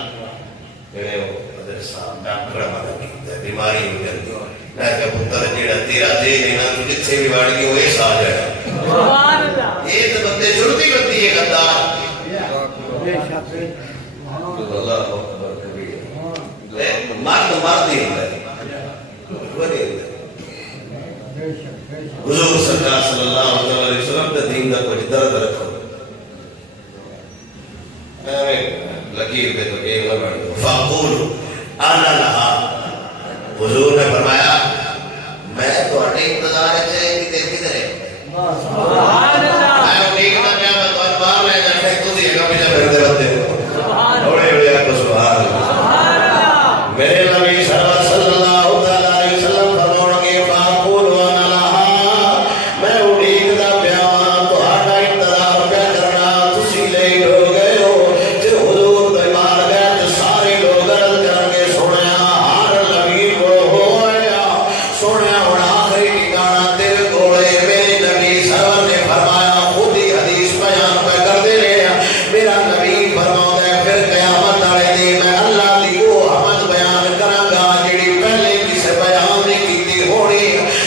میرے وہ ادھر صاحب ڈاکٹر ہمارا بیماری ہو جاتی ہے میں کہ پتر جیڑا تیرا دے دینا تو جتھے بھی وڑ گئی وہ اس آ جائے سبحان اللہ یہ تو بندے جڑتی بندی ہے غدار اللہ اکبر کبیر مرد ہی ہوتا ہے وہ نہیں ہوتا حضور سرکار صلی اللہ علیہ وسلم کا دین کا کچھ درد رکھو لکیر پہ تو کہ فاقول انا لہا حضور نے فرمایا میں تو اٹھے انتظار ہے کہ کدھر ہے سبحان اللہ میں امید نہ میں تو باہر لے جانے تو دی گا پیچھے پھرتے بندے بڑے بڑے آپ کو سبحان اللہ میرے نبی صلی اللہ علیہ وسلم فرماؤں گے فاقول انا لہا میں امید نہ پیاواں تو ہٹا انتظار پہ کرنا تسی لے ہو گئے ہو جو حضور دے مار گئے تو سارے لوگ عرض کریں گے سنیا ہر نبی کو ہویا سنیا ہن آخری ٹھکانہ تیرے کولے میرے نبی سرور نے فرمایا خود ہی حدیث بیان پہ کر دے رہے میرا نبی فرماؤں ہے پھر قیامت والے دن میں اللہ دی وہ حمد بیان کراں گا جڑی پہلے کسے بیان نہیں کیتی ہونی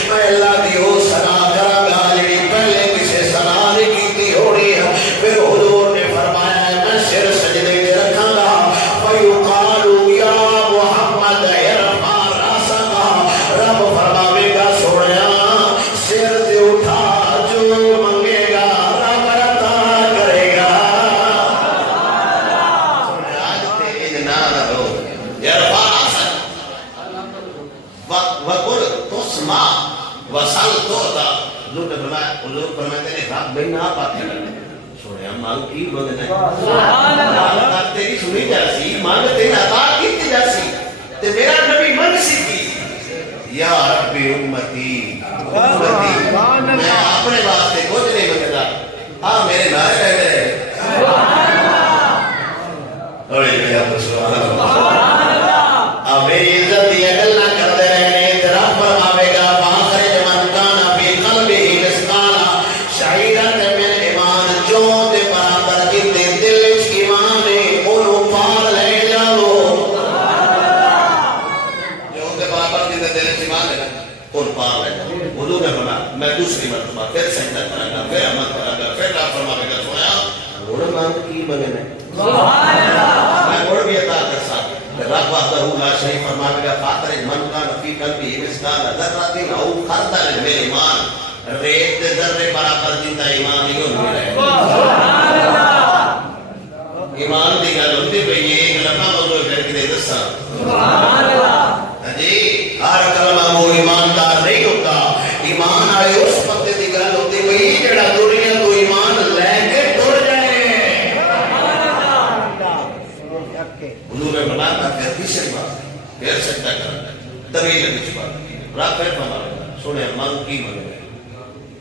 میں اللہ دی وہ ثنا کراں گا جڑی پہلے کسے ثنا نہیں کیتی ہونی پھر حضور نے فرمایا میں سر سجدے تے رکھاں گا فیقال یا محمد ارفع راسک رب فرماوے گا سونیا سر تے اٹھا جو منگے گا رب عطا کرے گا آج تے نہ رہو ارفع راسک وقل تسمع وصل توتا حضور فرماتے ہیں رب میں نہ پاتے سونیا مانگ کی منگنا ہے سبحان اللہ اللہ تیری سنی جاسی مانگ تیری عطا کیتی جاسی تے میرا نبی منگ سی کی یا رب امتی میں اپنے واسطے کچھ نہیں منگتا ہاں میرے نعرے کہتے رہے سبحان اللہ اور یہ آپ سبحان اللہ سبحان اللہ اب میری عزت یہ گلنا کرتے رہنے تیرا فرماوے گا فاخرج من کان فی قلبہ مثقال شعیرۃ من ایمان جو دے برابر جتنے دل وچ ایمان ہے اونوں پال لے جاؤ جو دے برابر جتنے دل وچ ایمان ہے اون پال لے جاؤ حضور نے فرمایا میں دوسری مرتبہ پھر سجدہ کراں گا پھر حمد کراں گا پھر رب فرماوے گا سویا ہن مانگ کی منگنا سبحان اللہ میں اور بھی عطا کر سکتا رب وحدہ لا شریک فرماوے گا فاخرج من کان فی قلبہ مثقال ذرۃ او خردل من ایمان ریت دے ذرے برابر جتنا ایمان ہی ہونا ہے سبحان اللہ ایمان دی گل ہوندی پئی ہے ایک لمحہ موضوع کر کے دساں سبحان اللہ جی ہر کلمہ وہ ایماندار نہیں ہوتا ایمان والے اس بندے دی گل ہوندی پئی جڑا دنیا تو ایمان لے کے ٹر جائے حضور نے فرمایا میں پھر تیسری بار پھر سجدہ کرنا طویل وچ بات رب پھر فرمایا سنے مانگ کی منگے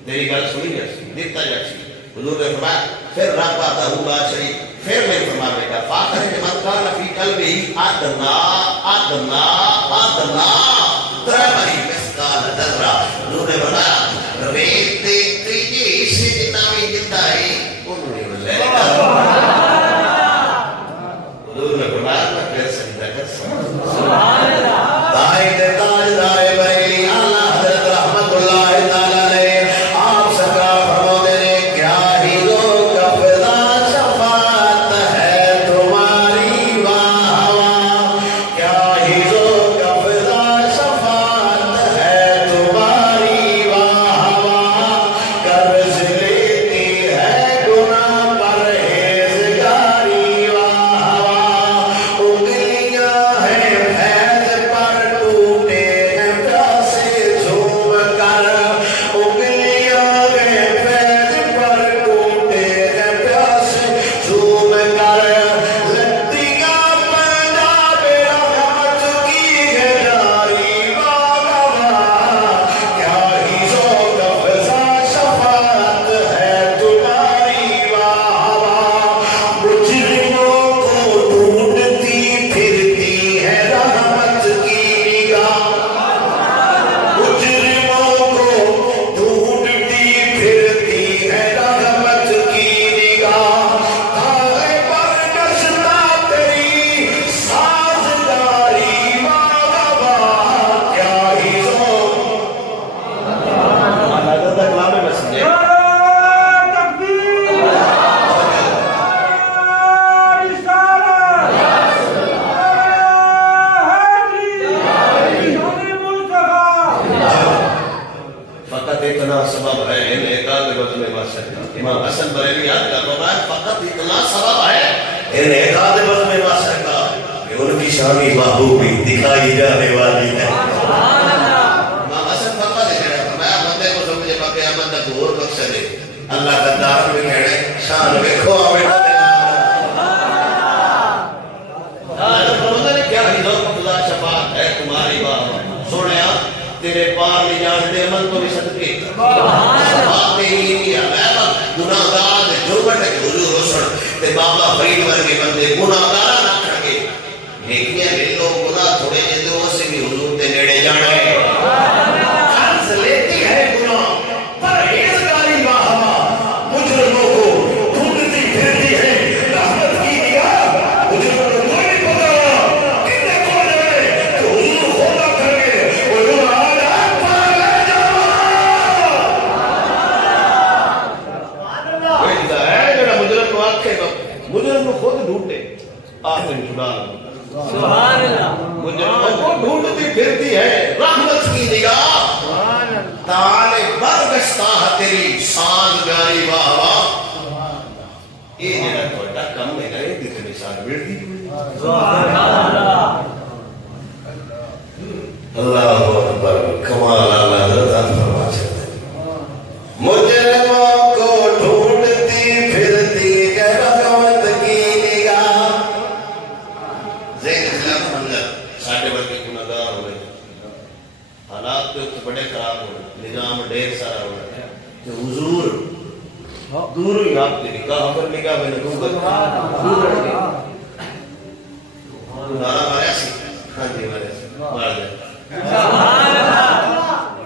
تیری گل سنی جاسی دیتا جاسی حضور نے فرمایا پھر رب وحدہ لا شریک پھر میں فرماوے گا فاخرج من کان فی قلبہ ادنا ترمری مثقال ذرہ حضور نے فرمایا ریت دے تیجے حصے جتنا بھی جتا ہے انہوں نے لے گا حضور نے فرمایا میں پھر سجدہ کر سکتا سبحان اللہ دائے تاج دائے بریلی اعلیٰ حضرت رحمت اللہ تعالیٰ علیہ آپ سرکار فرماتے ہیں کیا ہی لو کفدہ شفاعت ہے تمہاری واہ کیا ہی لو کفدہ شفاعت ہے تمہاری واہ اتنا سبب ہے ان ایکادبت میں واسط کا امام حسن بریلوی یاد کر رہا ہے فقط اتنا سبب ہے ان ایکادبت میں واسط کا کہ ان کی شانی محبوبی دکھائی جانے والی ہے امام حسن فرما دے رہا ہے میں بندے کو سمجھے باقی احمد تک اور مقصد ہے اللہ کا دار میں کہنے شان ویکھو آوے کیا ہی ذوق خدا شفاعت ہے تمہاری بات سنیا تیرے پار لے جان دے عمل کو بھی صدقے شفاعت ہی نہیں ہے گناہگار دے جرمٹ ہے حضور رسول تے بابا فرید ورگے بندے گناہگار نہ کھڑے نیکیاں لے لو گناہ تھوڑے جے دو سے بھی حضور دے نیڑے جانا ہے قرض لیتی ہے گناہ پرہیزگاری واہوا مجرموں کو ڈھونڈتی پھرتی ہے رحمت کی نگاہ مجرموں کو کوئی نہیں پتا کتنے کون ہے کہ حضور خدا کر کے حضور آجا پر لے جاؤ کوئی نہیں ہے جڑا مجرم کو آنکھے مجرم کو خود ڈھونڈے آخر چھڑا سبحان اللہ مجرموں کو ڈھونڈتی پھرتی ہے رحمت کی نگاہ تالے برگشتہ تیری سازگاری واہ واہ یہ جنہ کوئٹا کم میں گئے دکھنے سال بیڑتی اللہ اکبر کمال اللہ حضرت فرما چاہتے مجرموں کو ڈھونڈتی پھرتی ہے رحمت کی نگاہ زین اسلام منظر ساڑھے ورگے گناہگار ہوئے حالات تو بڑے خراب ہوئے نظام ڈیر سارا ہوئے کہ حضور دور ہی آپ کے نکاح پر نکاح میں نکوبت دور رہے نارا ماریا سی ہاں جی ماریا سی مار دے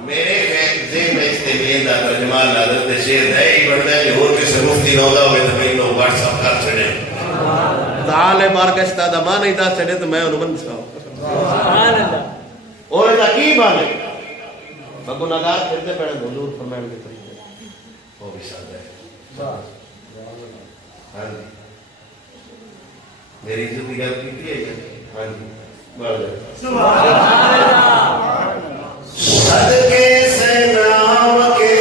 میرے ذہن میں اس نے بیندہ ترجمان حضرت شیر ہے ہی بڑھتا ہے جو اور کسی مفتی نہ ہوتا ہوئے تو میں لوگ واٹس اپ کر چھڑے تعالی بارگشتہ دا ماں نہیں دا چھڑے تو میں انہوں بند ساؤں سبحان اللہ اور ایسا کی بانے میں گناہگار پھرتے پڑھے حضور فرمائن کے طریقے وہ بھی ساتھ ہے ہاں جی میری عزت کی گل کی ہے ہاں جی بڑھ جائے سبحان اللہ صدقے سے نام کے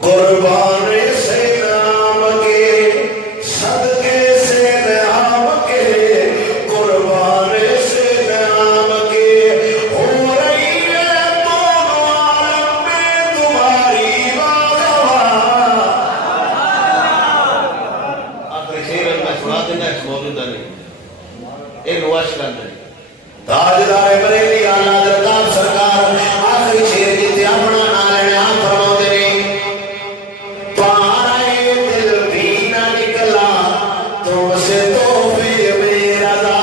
قربان سے نام کے صدقے سے نام کے قربان سے نام کے ہو رہی ہے دونوں عالم میں تمہاری واہ آخری شیر میں سنا دینا اس موجودہ نہیں ایک نواز کرنا ہے تاجدار بریلی آلہ درکار سرکار آخری شیر جیتے اپنا نالنے آپ فرماتے ہیں پارے دل بھی نہ نکلا تم سے توفی میرا دا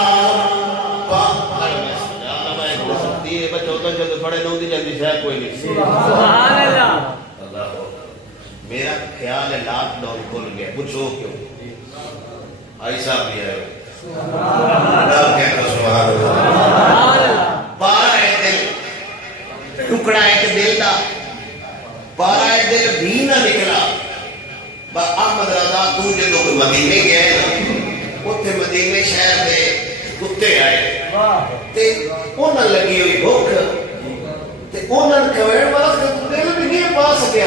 بچوں تو جب تھوڑے نو دی جلدی سے کوئی نہیں سبحان اللہ اللہ میرا خیال ہے لاک ڈاؤن کھول گیا پوچھو کیوں آئی صاحب بھی آئے اللہ کہتا سبحان اللہ پارا ہے دل ٹکڑا ایک دل دا پارا ہے دل بھی نہ نکلا با احمد رضا تو جدو مدینے گئے نا اتھے مدینے شہر دے کتے آئے تے انہاں لگی ہوئی بھوک تے انہاں کوئر بات کہ دل بھی نہیں پا سکیا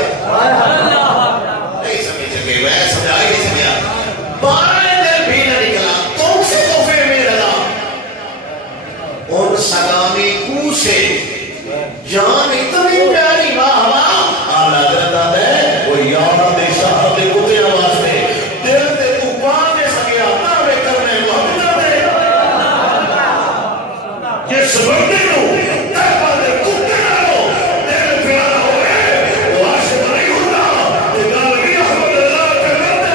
نہیں سمجھ سکے میں سمجھا ہی نہیں سکیا پارا ہے دل بھی نہ نکلا تم سے تو پھر میرا دا ان سلامی کو سے جان اتنی پیاری واہ واہ آلہ دردہ دے وہ یاد دے صاحب دے کتے آواز دے دل دے تو پانے سکیا ناوے کرنے محمد دے جس بندے کو تیبہ دے کتے نہ ہو دل پیارا ہوئے وہ عاشق نہیں ہوتا یہ گالوی احمد اللہ کے کرتے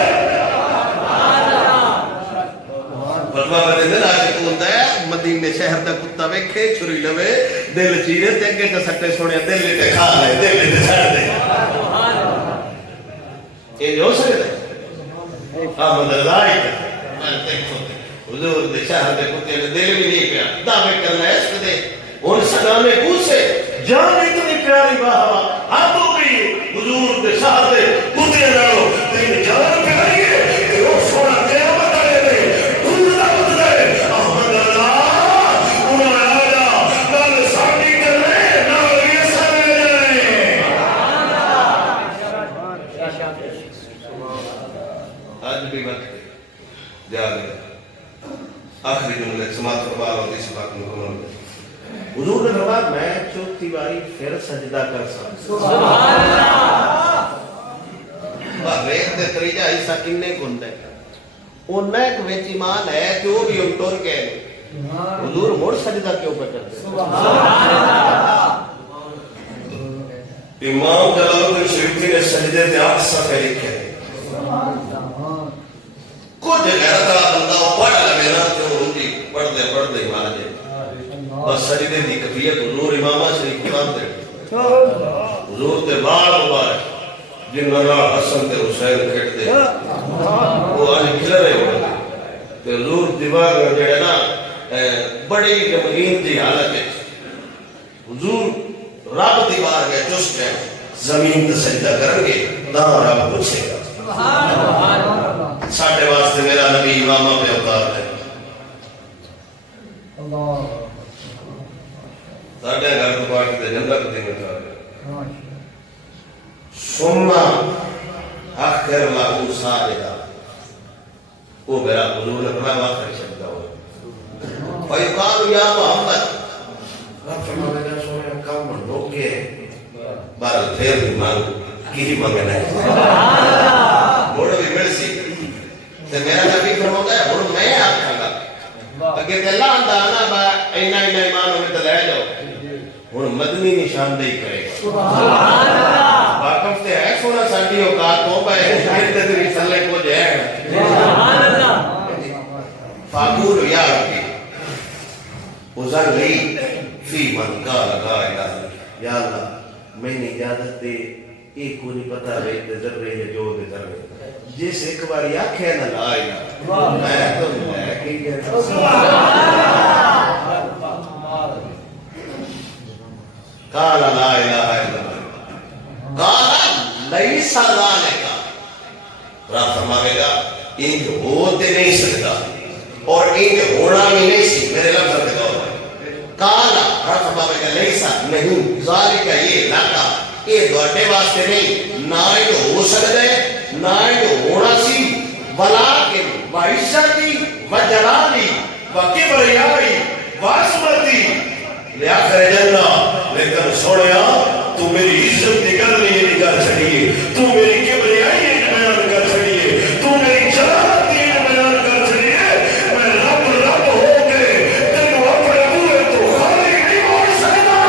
فتوہ بنے دل عاشق ہوتا ہے مدینے شہر دا کتا ویکھے چھری لوے دل چیرے تے اگے تے سٹے سونے دل تے کھا لے دل تے چھڑ دے یہ جو سکتا ہے احمد رضا ہی میں دیکھو حضور دے شہر دے کتے نے دل بھی نہیں پیا دعوے کرنا ہے اس دے ان سلامے پوچھے جان اتنی پیاری واہ ہاتھوں بھی حضور دے شہر دے کتے نالو تین جان پیاری ہے کہ وہ سونا قیامت آئے دے ڈھونڈا بد دے احمد رضا انہوں نے آجا نال ساڑی کر لے نال یہ سارے جائے واری پھر سجدہ کر سکتا سبحان اللہ ریت دے تریجا حصہ کنے کندے انہیں ایک ویچ ایمان ہے جو بھی انٹور کے حضور موڑ سجدہ کیوں پہ کرتے امام جلال الدین شریفی نے سجدے تے 8 صفحے لکھے کچھ غیرت والا بندہ پڑھ لگے نا تو ان کی پڑھ دے ایمان دے بس سجدے دی کفیت حضور امامہ شریف امام دے حضور تے بال مبارک جنہاں حسن تے حسین کھٹ دے وہ آج کھل رہے ہوئے تے حضور دیوار جو ہے نا بڑی غمگین دی حالت ہے حضور رب دیوار گئے چس گئے زمین تے سجدہ کریں گے نہ رب پوچھے گا ساڑھے واسطے میرا نبی امامہ پہ اتار ہے ساڑھے گھر تو پاک دے جنت دے میں اتار ہے سننا آخر لاہو ساجدہ وہ میرا حضور نے فرمایا آخر شبدہ ہوا فیقال یا محمد رب فرمانے کا سونے کام لوگے بارل پھر بھی مانگ کی مانگنا ہے بوڑھو بھی مرسی تو میرا نبی فرماتا ہے بوڑھو میں آکھا گا اگر اللہ اندہ آنا با اینا ایمان ہمیں تو لے جاؤ بوڑھو مدنی نشاندہی کرے گا باقف تے ہے سونا سانڈی اوقات ہو پائے شاید تدری صلی کو جائے گا فاقول یا ربی ازر لی فی من کا لگا یا اللہ میں نے اجازت دے ایک کو نہیں پتا رہے تے ذرے یا جو دے ذرے جس ایک باری آنکھیں نہ لائے گا میں تو میں کی گیا قال لا الہ الا اللہ قال لیس ذالک رب فرمائے گا انج ہوتے نہیں سکتا اور انج ہونا بھی نہیں سی میرے لفظ پہ غور قال رب فرمائے گا لیس نہیں ذالک یہ لاتا یہ دوڑے واسطے نہیں نہ یہ ہو سکتا ہے نہ یہ ہونا سی ولیکن وعزتی وجلالی وکبریائی وعظمتی لیا کرے جنہ لیکن سوڑیا تو میری عزت نکل نہیں نکل چھڑیے تو میری کبریائی بیان کر چھڑیے تو میری جلالت بیان کر چھڑیے میں رب رب ہو کے تینوں اپنے ہوئے تو خالی نہیں موڑ سکتا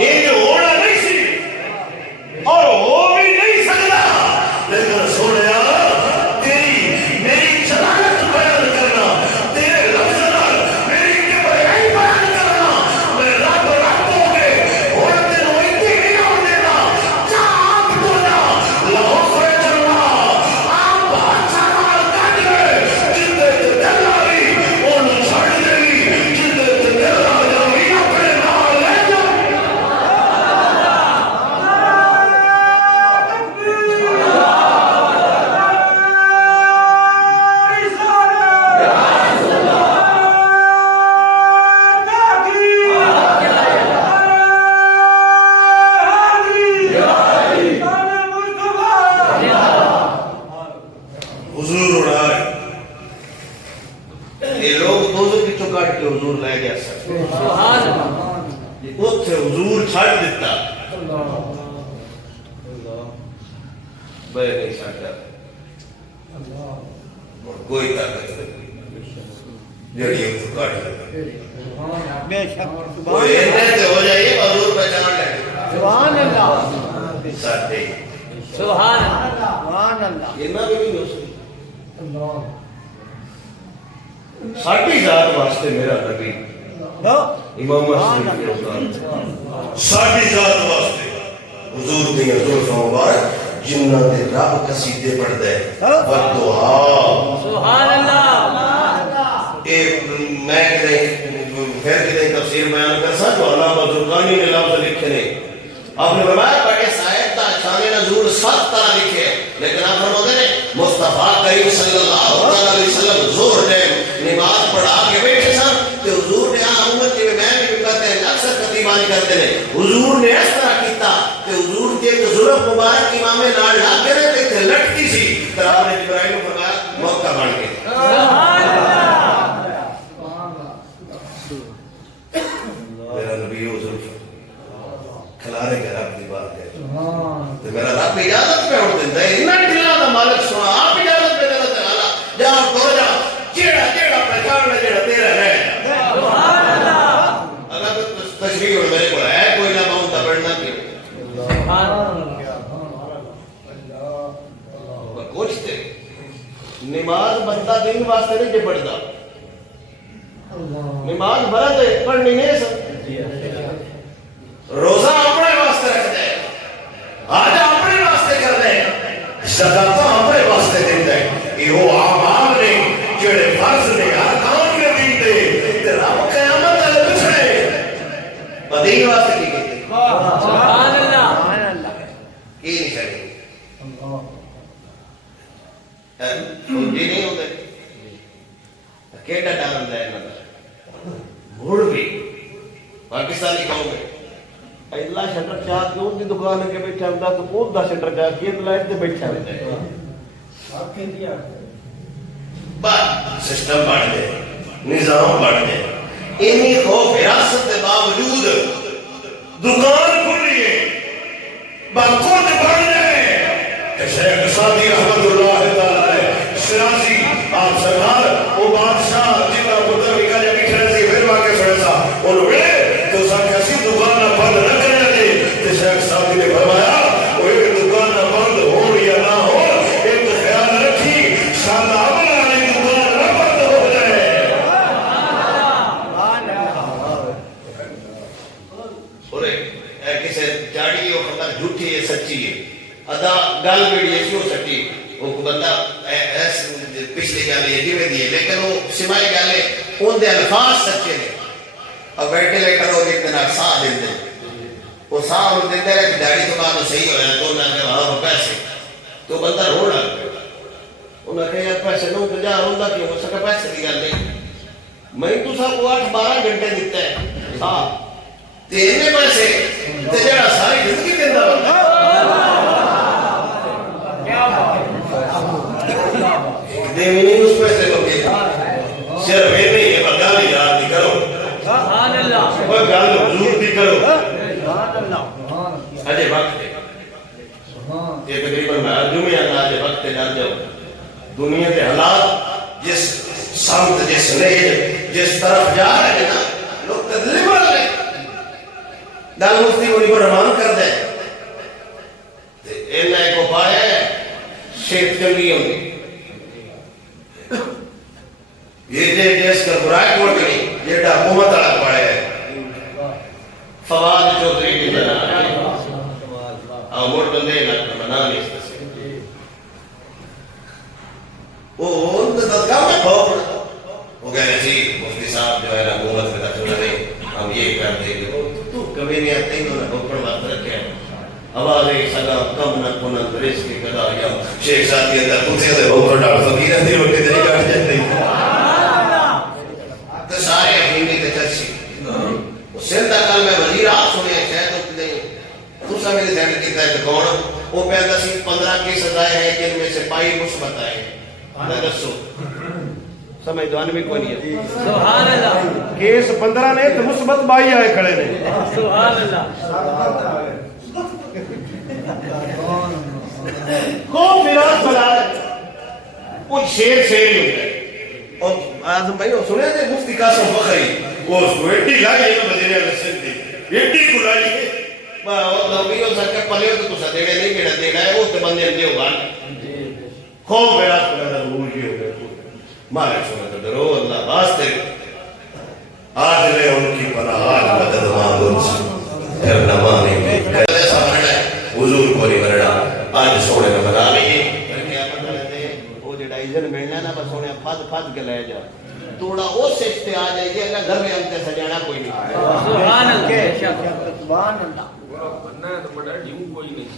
یہ ہونا نہیں سی اور ہو بھی نہیں سکتا لیکن سوڑیا تیری میری جلالت بیان کرنا تیرے لفظ نال میری کبریائی بیان کرنا میں رب رب ہو کے اور تینوں اتنی نہیں ہو دینا چاپ دونا لہو خوئے چلنا آپ بادشاہ نال کٹ گئے جندے تے دل آئی انہوں چھڑ دے گی جندے تے دل آ جاوی اپنے نال لے جاوی حضور اڑائے یہ لوگ دوزوں کی چکاٹ کے حضور لے گیا سکتے اتھے حضور چھاڑ دیتا بے نہیں ساٹھا اور کوئی طاقت نہیں جڑی اتھے کاٹ دیتا کوئی اتنے سے ہو جائیے حضور پہچان لے سبحان اللہ ساتھے سبحان اللہ اتنا بھی نہیں ہو سکتا ساٹھی ذات واسطے میرا نبی امام مسلم کی اوقات ساٹھی ذات واسطے حضور دی زلفاں مبارک جنہ دے رب قصیدے پڑھ دے ودعا سبحان اللہ میں پھر کدھے تفسیر بیان کر سا جو علامہ زرقانی نے لفظ لکھے نے آپ نے فرمایا بڑے صاحب تا شان نزول 7 طرح لکھے لیکن آپ فرماتے ہیں مصطفیٰ کریم صلی اللہ علیہ وسلم زور ٹائم نماز پڑھا کے بیٹھے سن تو حضور نے امت کے میں بھی کہتے ہیں اکثر خطیبانی کرتے ہیں حضور نے اس طرح کیتا کہ حضور کے زلف مبارک امام نال لا کے رہتے تھے لٹتی سی تو آپ نے جبرائیل کو فرمایا موقع بن کے میرا نبی حضور کھلارے گا رب دی بات ہے تو میرا رب اجازت پہ اٹھ دیتا ہے انہاں ٹھلا دا مالک سنا آپ اجازت پہ دینا تعالیٰ جا تو جا جیڑا پہچان میں جیڑا تیرا رہ سبحان اللہ اگر تشریح ہو میرے کو ہے کوئی نہ ماؤں تا پڑھنا کیوں سبحان اللہ کچھ تے نماز بندہ دین واسطے نہیں جے پڑھتا نماز فرض ہے پڑھنی نہیں سر روزہ اپنے واسطے رکھ دے آج اپنے واسطے کر دے زکات اپنے واسطے دین دے یہ وہ اعمال نے جڑے فرض نے ارکان نے دین دے تے رب قیامت تک پوچھے بدین واسطے کی کیتے سبحان اللہ کی نہیں کرے سمجھی نہیں ہوتے کیڑا ڈر ہوتا ہے انہوں مڑ بھی پاکستانی قوم ہے اللہ شٹر چاہ کے ان کی دکان کے بیٹھا ہوتا تو کون دا شٹر چاہ کے لائٹ دے بیٹھا ہوتا ہے بات سسٹم بڑھ دے نظام بڑھ دے انہی خوف حراست کے باوجود دکان کھلی ہے باخود بڑھ جائے کہ شیخ سادی رحمت اللہ تعالی شرازی آپ سرکار وہ بادشاہ جنہا پتر نکا جا بکھرے سے پھر واقع سڑسا انہوں نے تو سا کیسی دکان نہ بند نہ کرنے لے تو شیخ سادی نے فرمایا وہ ایک دکان نہ بند ہو یا نہ ہو ایک خیال رکھی شاندہ عمل آلی دکان نہ بند ہو جائے اور ایک کسے جاڑی ہو خطر جھوٹی ہے سچی ہے ادا گل بیڑی ایسی ہو سکتی وہ بندہ پچھلی گالے یہ جیوے دیئے لیکن وہ سمائی گالے ان دے الفاظ سچے نے اب وینٹیلیٹر ہو جتنے نہ ساہ دن دے وہ ساہ ہو دن دے رہے کہ داڑی تو بعد صحیح ہو جائے تو نہ کہ وہاں پیسے تو بندہ رو لگ انہوں نے کہا یار پیسے نو تو جا روندہ کیوں ہو سکا پیسے دی گال نہیں میں تو صاحب وہ 8-12 گھنٹے دیتا ہے صاحب تیرے پیسے تیرا ساری زندگی دیندہ بندہ دیوی نہیں اس پیسے کو کے صرف یہ نہیں ہے بگالی یاد نہیں کرو سبحان اللہ بگال حضور بھی کرو سبحان اللہ اجے وقت ہے یہ تقریباً میں جمعہ اللہ اجے وقت ڈر جاؤ دنیا کے حالات جس سمت جس نیج جس طرف جا رہے ہیں نا لوگ تدلیبر لیں دل مفتی انہی کو رمان کر دیں اینا ایک اپائے ہے شیط چنگی ہوگی یہ جیس کا برائے کوڑ کنی یہ ڈا حکومت اڑک پڑے ہے فواد چودری کی بنا ہے آمور بندے لکھ بنا نہیں اس سے وہ ان تدکا میں بھوک وہ کہنے جی مفتی صاحب جو ہے نا حکومت میں دکھو نہیں ہم یہ کر دیں گے تو کبھی نہیں آتے انہوں نے بھوکڑ بات رکھے ہیں آوازیں سگا کم نہ کنن رزق کی قضا یا شیخ ساتھی اندر کتے دے بھوکڑ ڈال فقیر اندر روٹی دے کٹ جاتے ہیں تو سارے افینی تے چرسی سندہ کل میں وزیر آپ سنے ہیں شاید ہوتے نہیں تو سا میرے ذہن کیتا ہے کہ کون وہ پیدا سی 15 کی سزائے ہیں جن میں سے 22 مثبت آئے ہیں میں دسو سمجھ دوان بھی کوئی نہیں ہے سبحان اللہ کیس 15 نے تو مثبت 22 آئے کھڑے نے سبحان اللہ کون میراث بنا کچھ شیر ہی ہوتا ہے اور آدم بھائی سنے تھے مفتی قاسم فخری وہ اس کو ایڈی لائی ہے نا وزیر اعظم تھی ایڈی کو لائی ہے لوگی ہو سکتا پلے ہو تو تسا دیڑے نہیں میرا دیڑا ہے وہ تو بندے اندے ہوگا خوب میراث بنا رہا ہی ہو گئے مارے سنے تو ڈرو اللہ واسطے آج لے ان کی پناہ آج مدد مانگ ان سے پھر نمانے کی ایسا مرنا ہے حضور کو نہیں مرنا آج سونے میں بنا لئیے وہ جو ڈائزن ملنا ہے نا بس سونے پھد کے لے جا توڑا وہ سیچتے آ جائے گی اگر گھر میں ہم تے سجانا کوئی نہیں سبحان اللہ سبحان اللہ بننا ہے تو بڑا ڈھیوں کوئی نہیں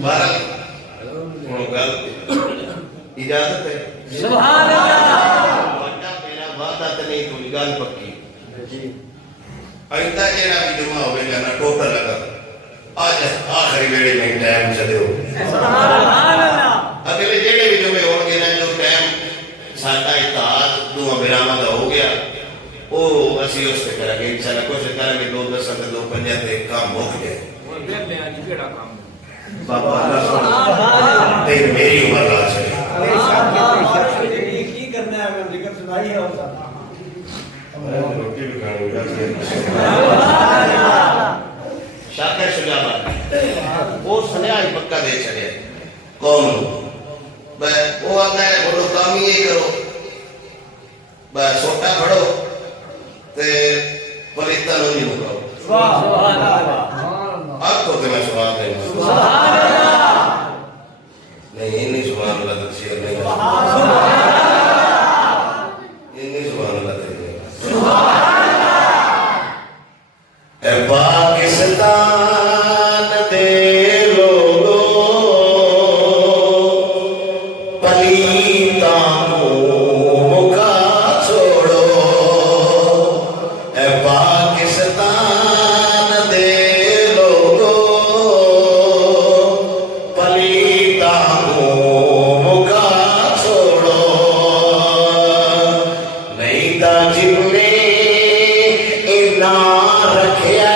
بارہ اجازت ہے سبحان اللہ بڑا میرا وعدہ تو نہیں تو گل پکی آئندہ جیڑا بھی جمعہ ہوئے جانا ٹوٹا لگا آج آخری ویڑے میں ٹائم چلے ہو سبحان اللہ اگلے جیڑے بھی جمعے ہو گے نا جو ٹائم ساڈا اتحاد دو برآمد ہو گیا وہ اسی اس پہ کریں گے انشاءاللہ کوشش کریں گے 2 10 تے 2 5 تے کام ہو گئے وہ دل نے اج کیڑا کام ہے بابا اللہ سبحانہ تے میری عمر راج ہے کی کرنا ہے اگر ذکر سنائی ہے روٹی بھی کھانی ہوگی شاکر شجاعت وہ سنیا ہی پکا دے چڑے قوم وہ آتا ہے بولو کام یہ کرو بس سوٹا پڑھو تے پلیتا نو نہیں ہوگا سبحان اللہ آپ کو تے میں سبحان دیں سبحان اللہ نہیں سبحان اللہ تفسیر نہیں نہیں سبحان اللہ تفسیر اے پاکستان دے لوگو پلیتا مکا چھوڑو اے پاکستان دے لوگو پلیتا مکا چھوڑو نہیں تا جن نے اینا رکھیا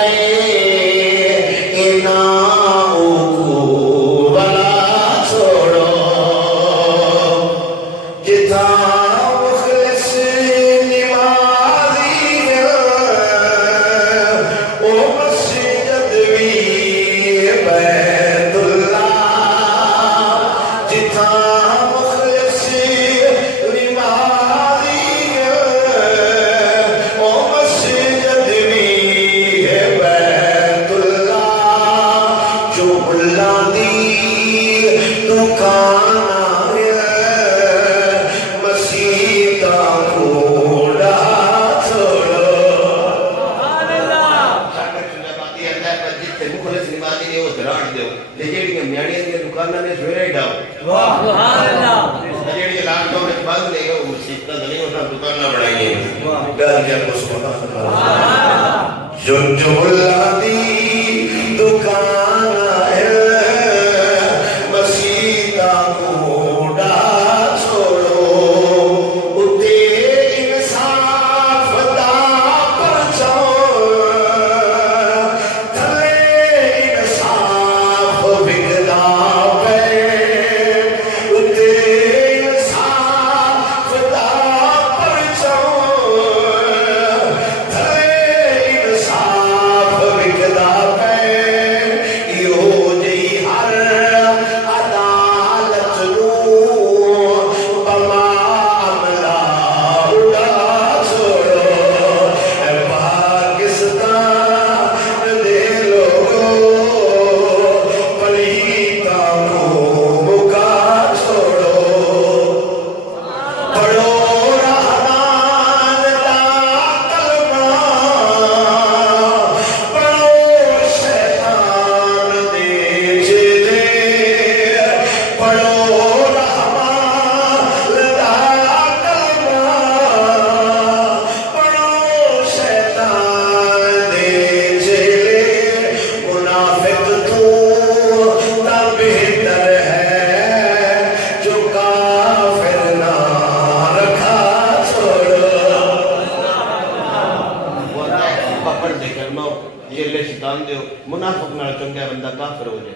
منافق نال چنگا بندہ کافر ہو جائے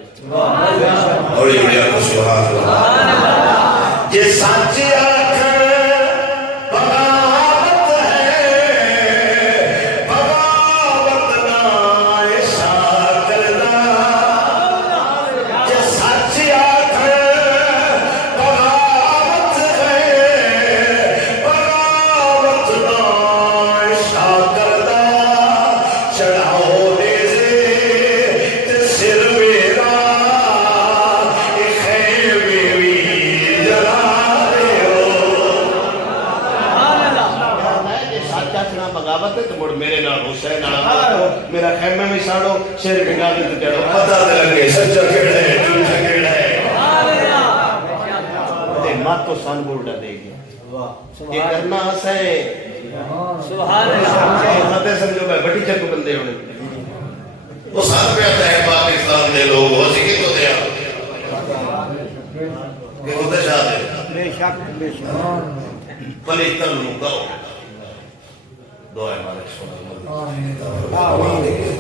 اور یہ سبحان اللہ جے سچ آکھن بغاوت ہے بغاوت نال شاکردا جے سچ آکھن بغاوت ہے بغاوت نال شاکردا چڑھاؤ میرا خیمہ میں ساڑو شیر بنگا دے تو کہہ رہو پتہ دے لگے سچا کیڑا ہے جھوٹا کیڑا ہے تے مات کو سان بورڈا دے گیا یہ کرنا ہے سبحان اللہ ماتے سمجھو میں بڑی چک بندے ہونے وہ سان پہ آتا ہے پاکستان دے لوگ ہو سکے تو دیا کہ ہوتے شاہ دے بے شک پلیتن نو کرو دعائے مالک سنا آمین آمین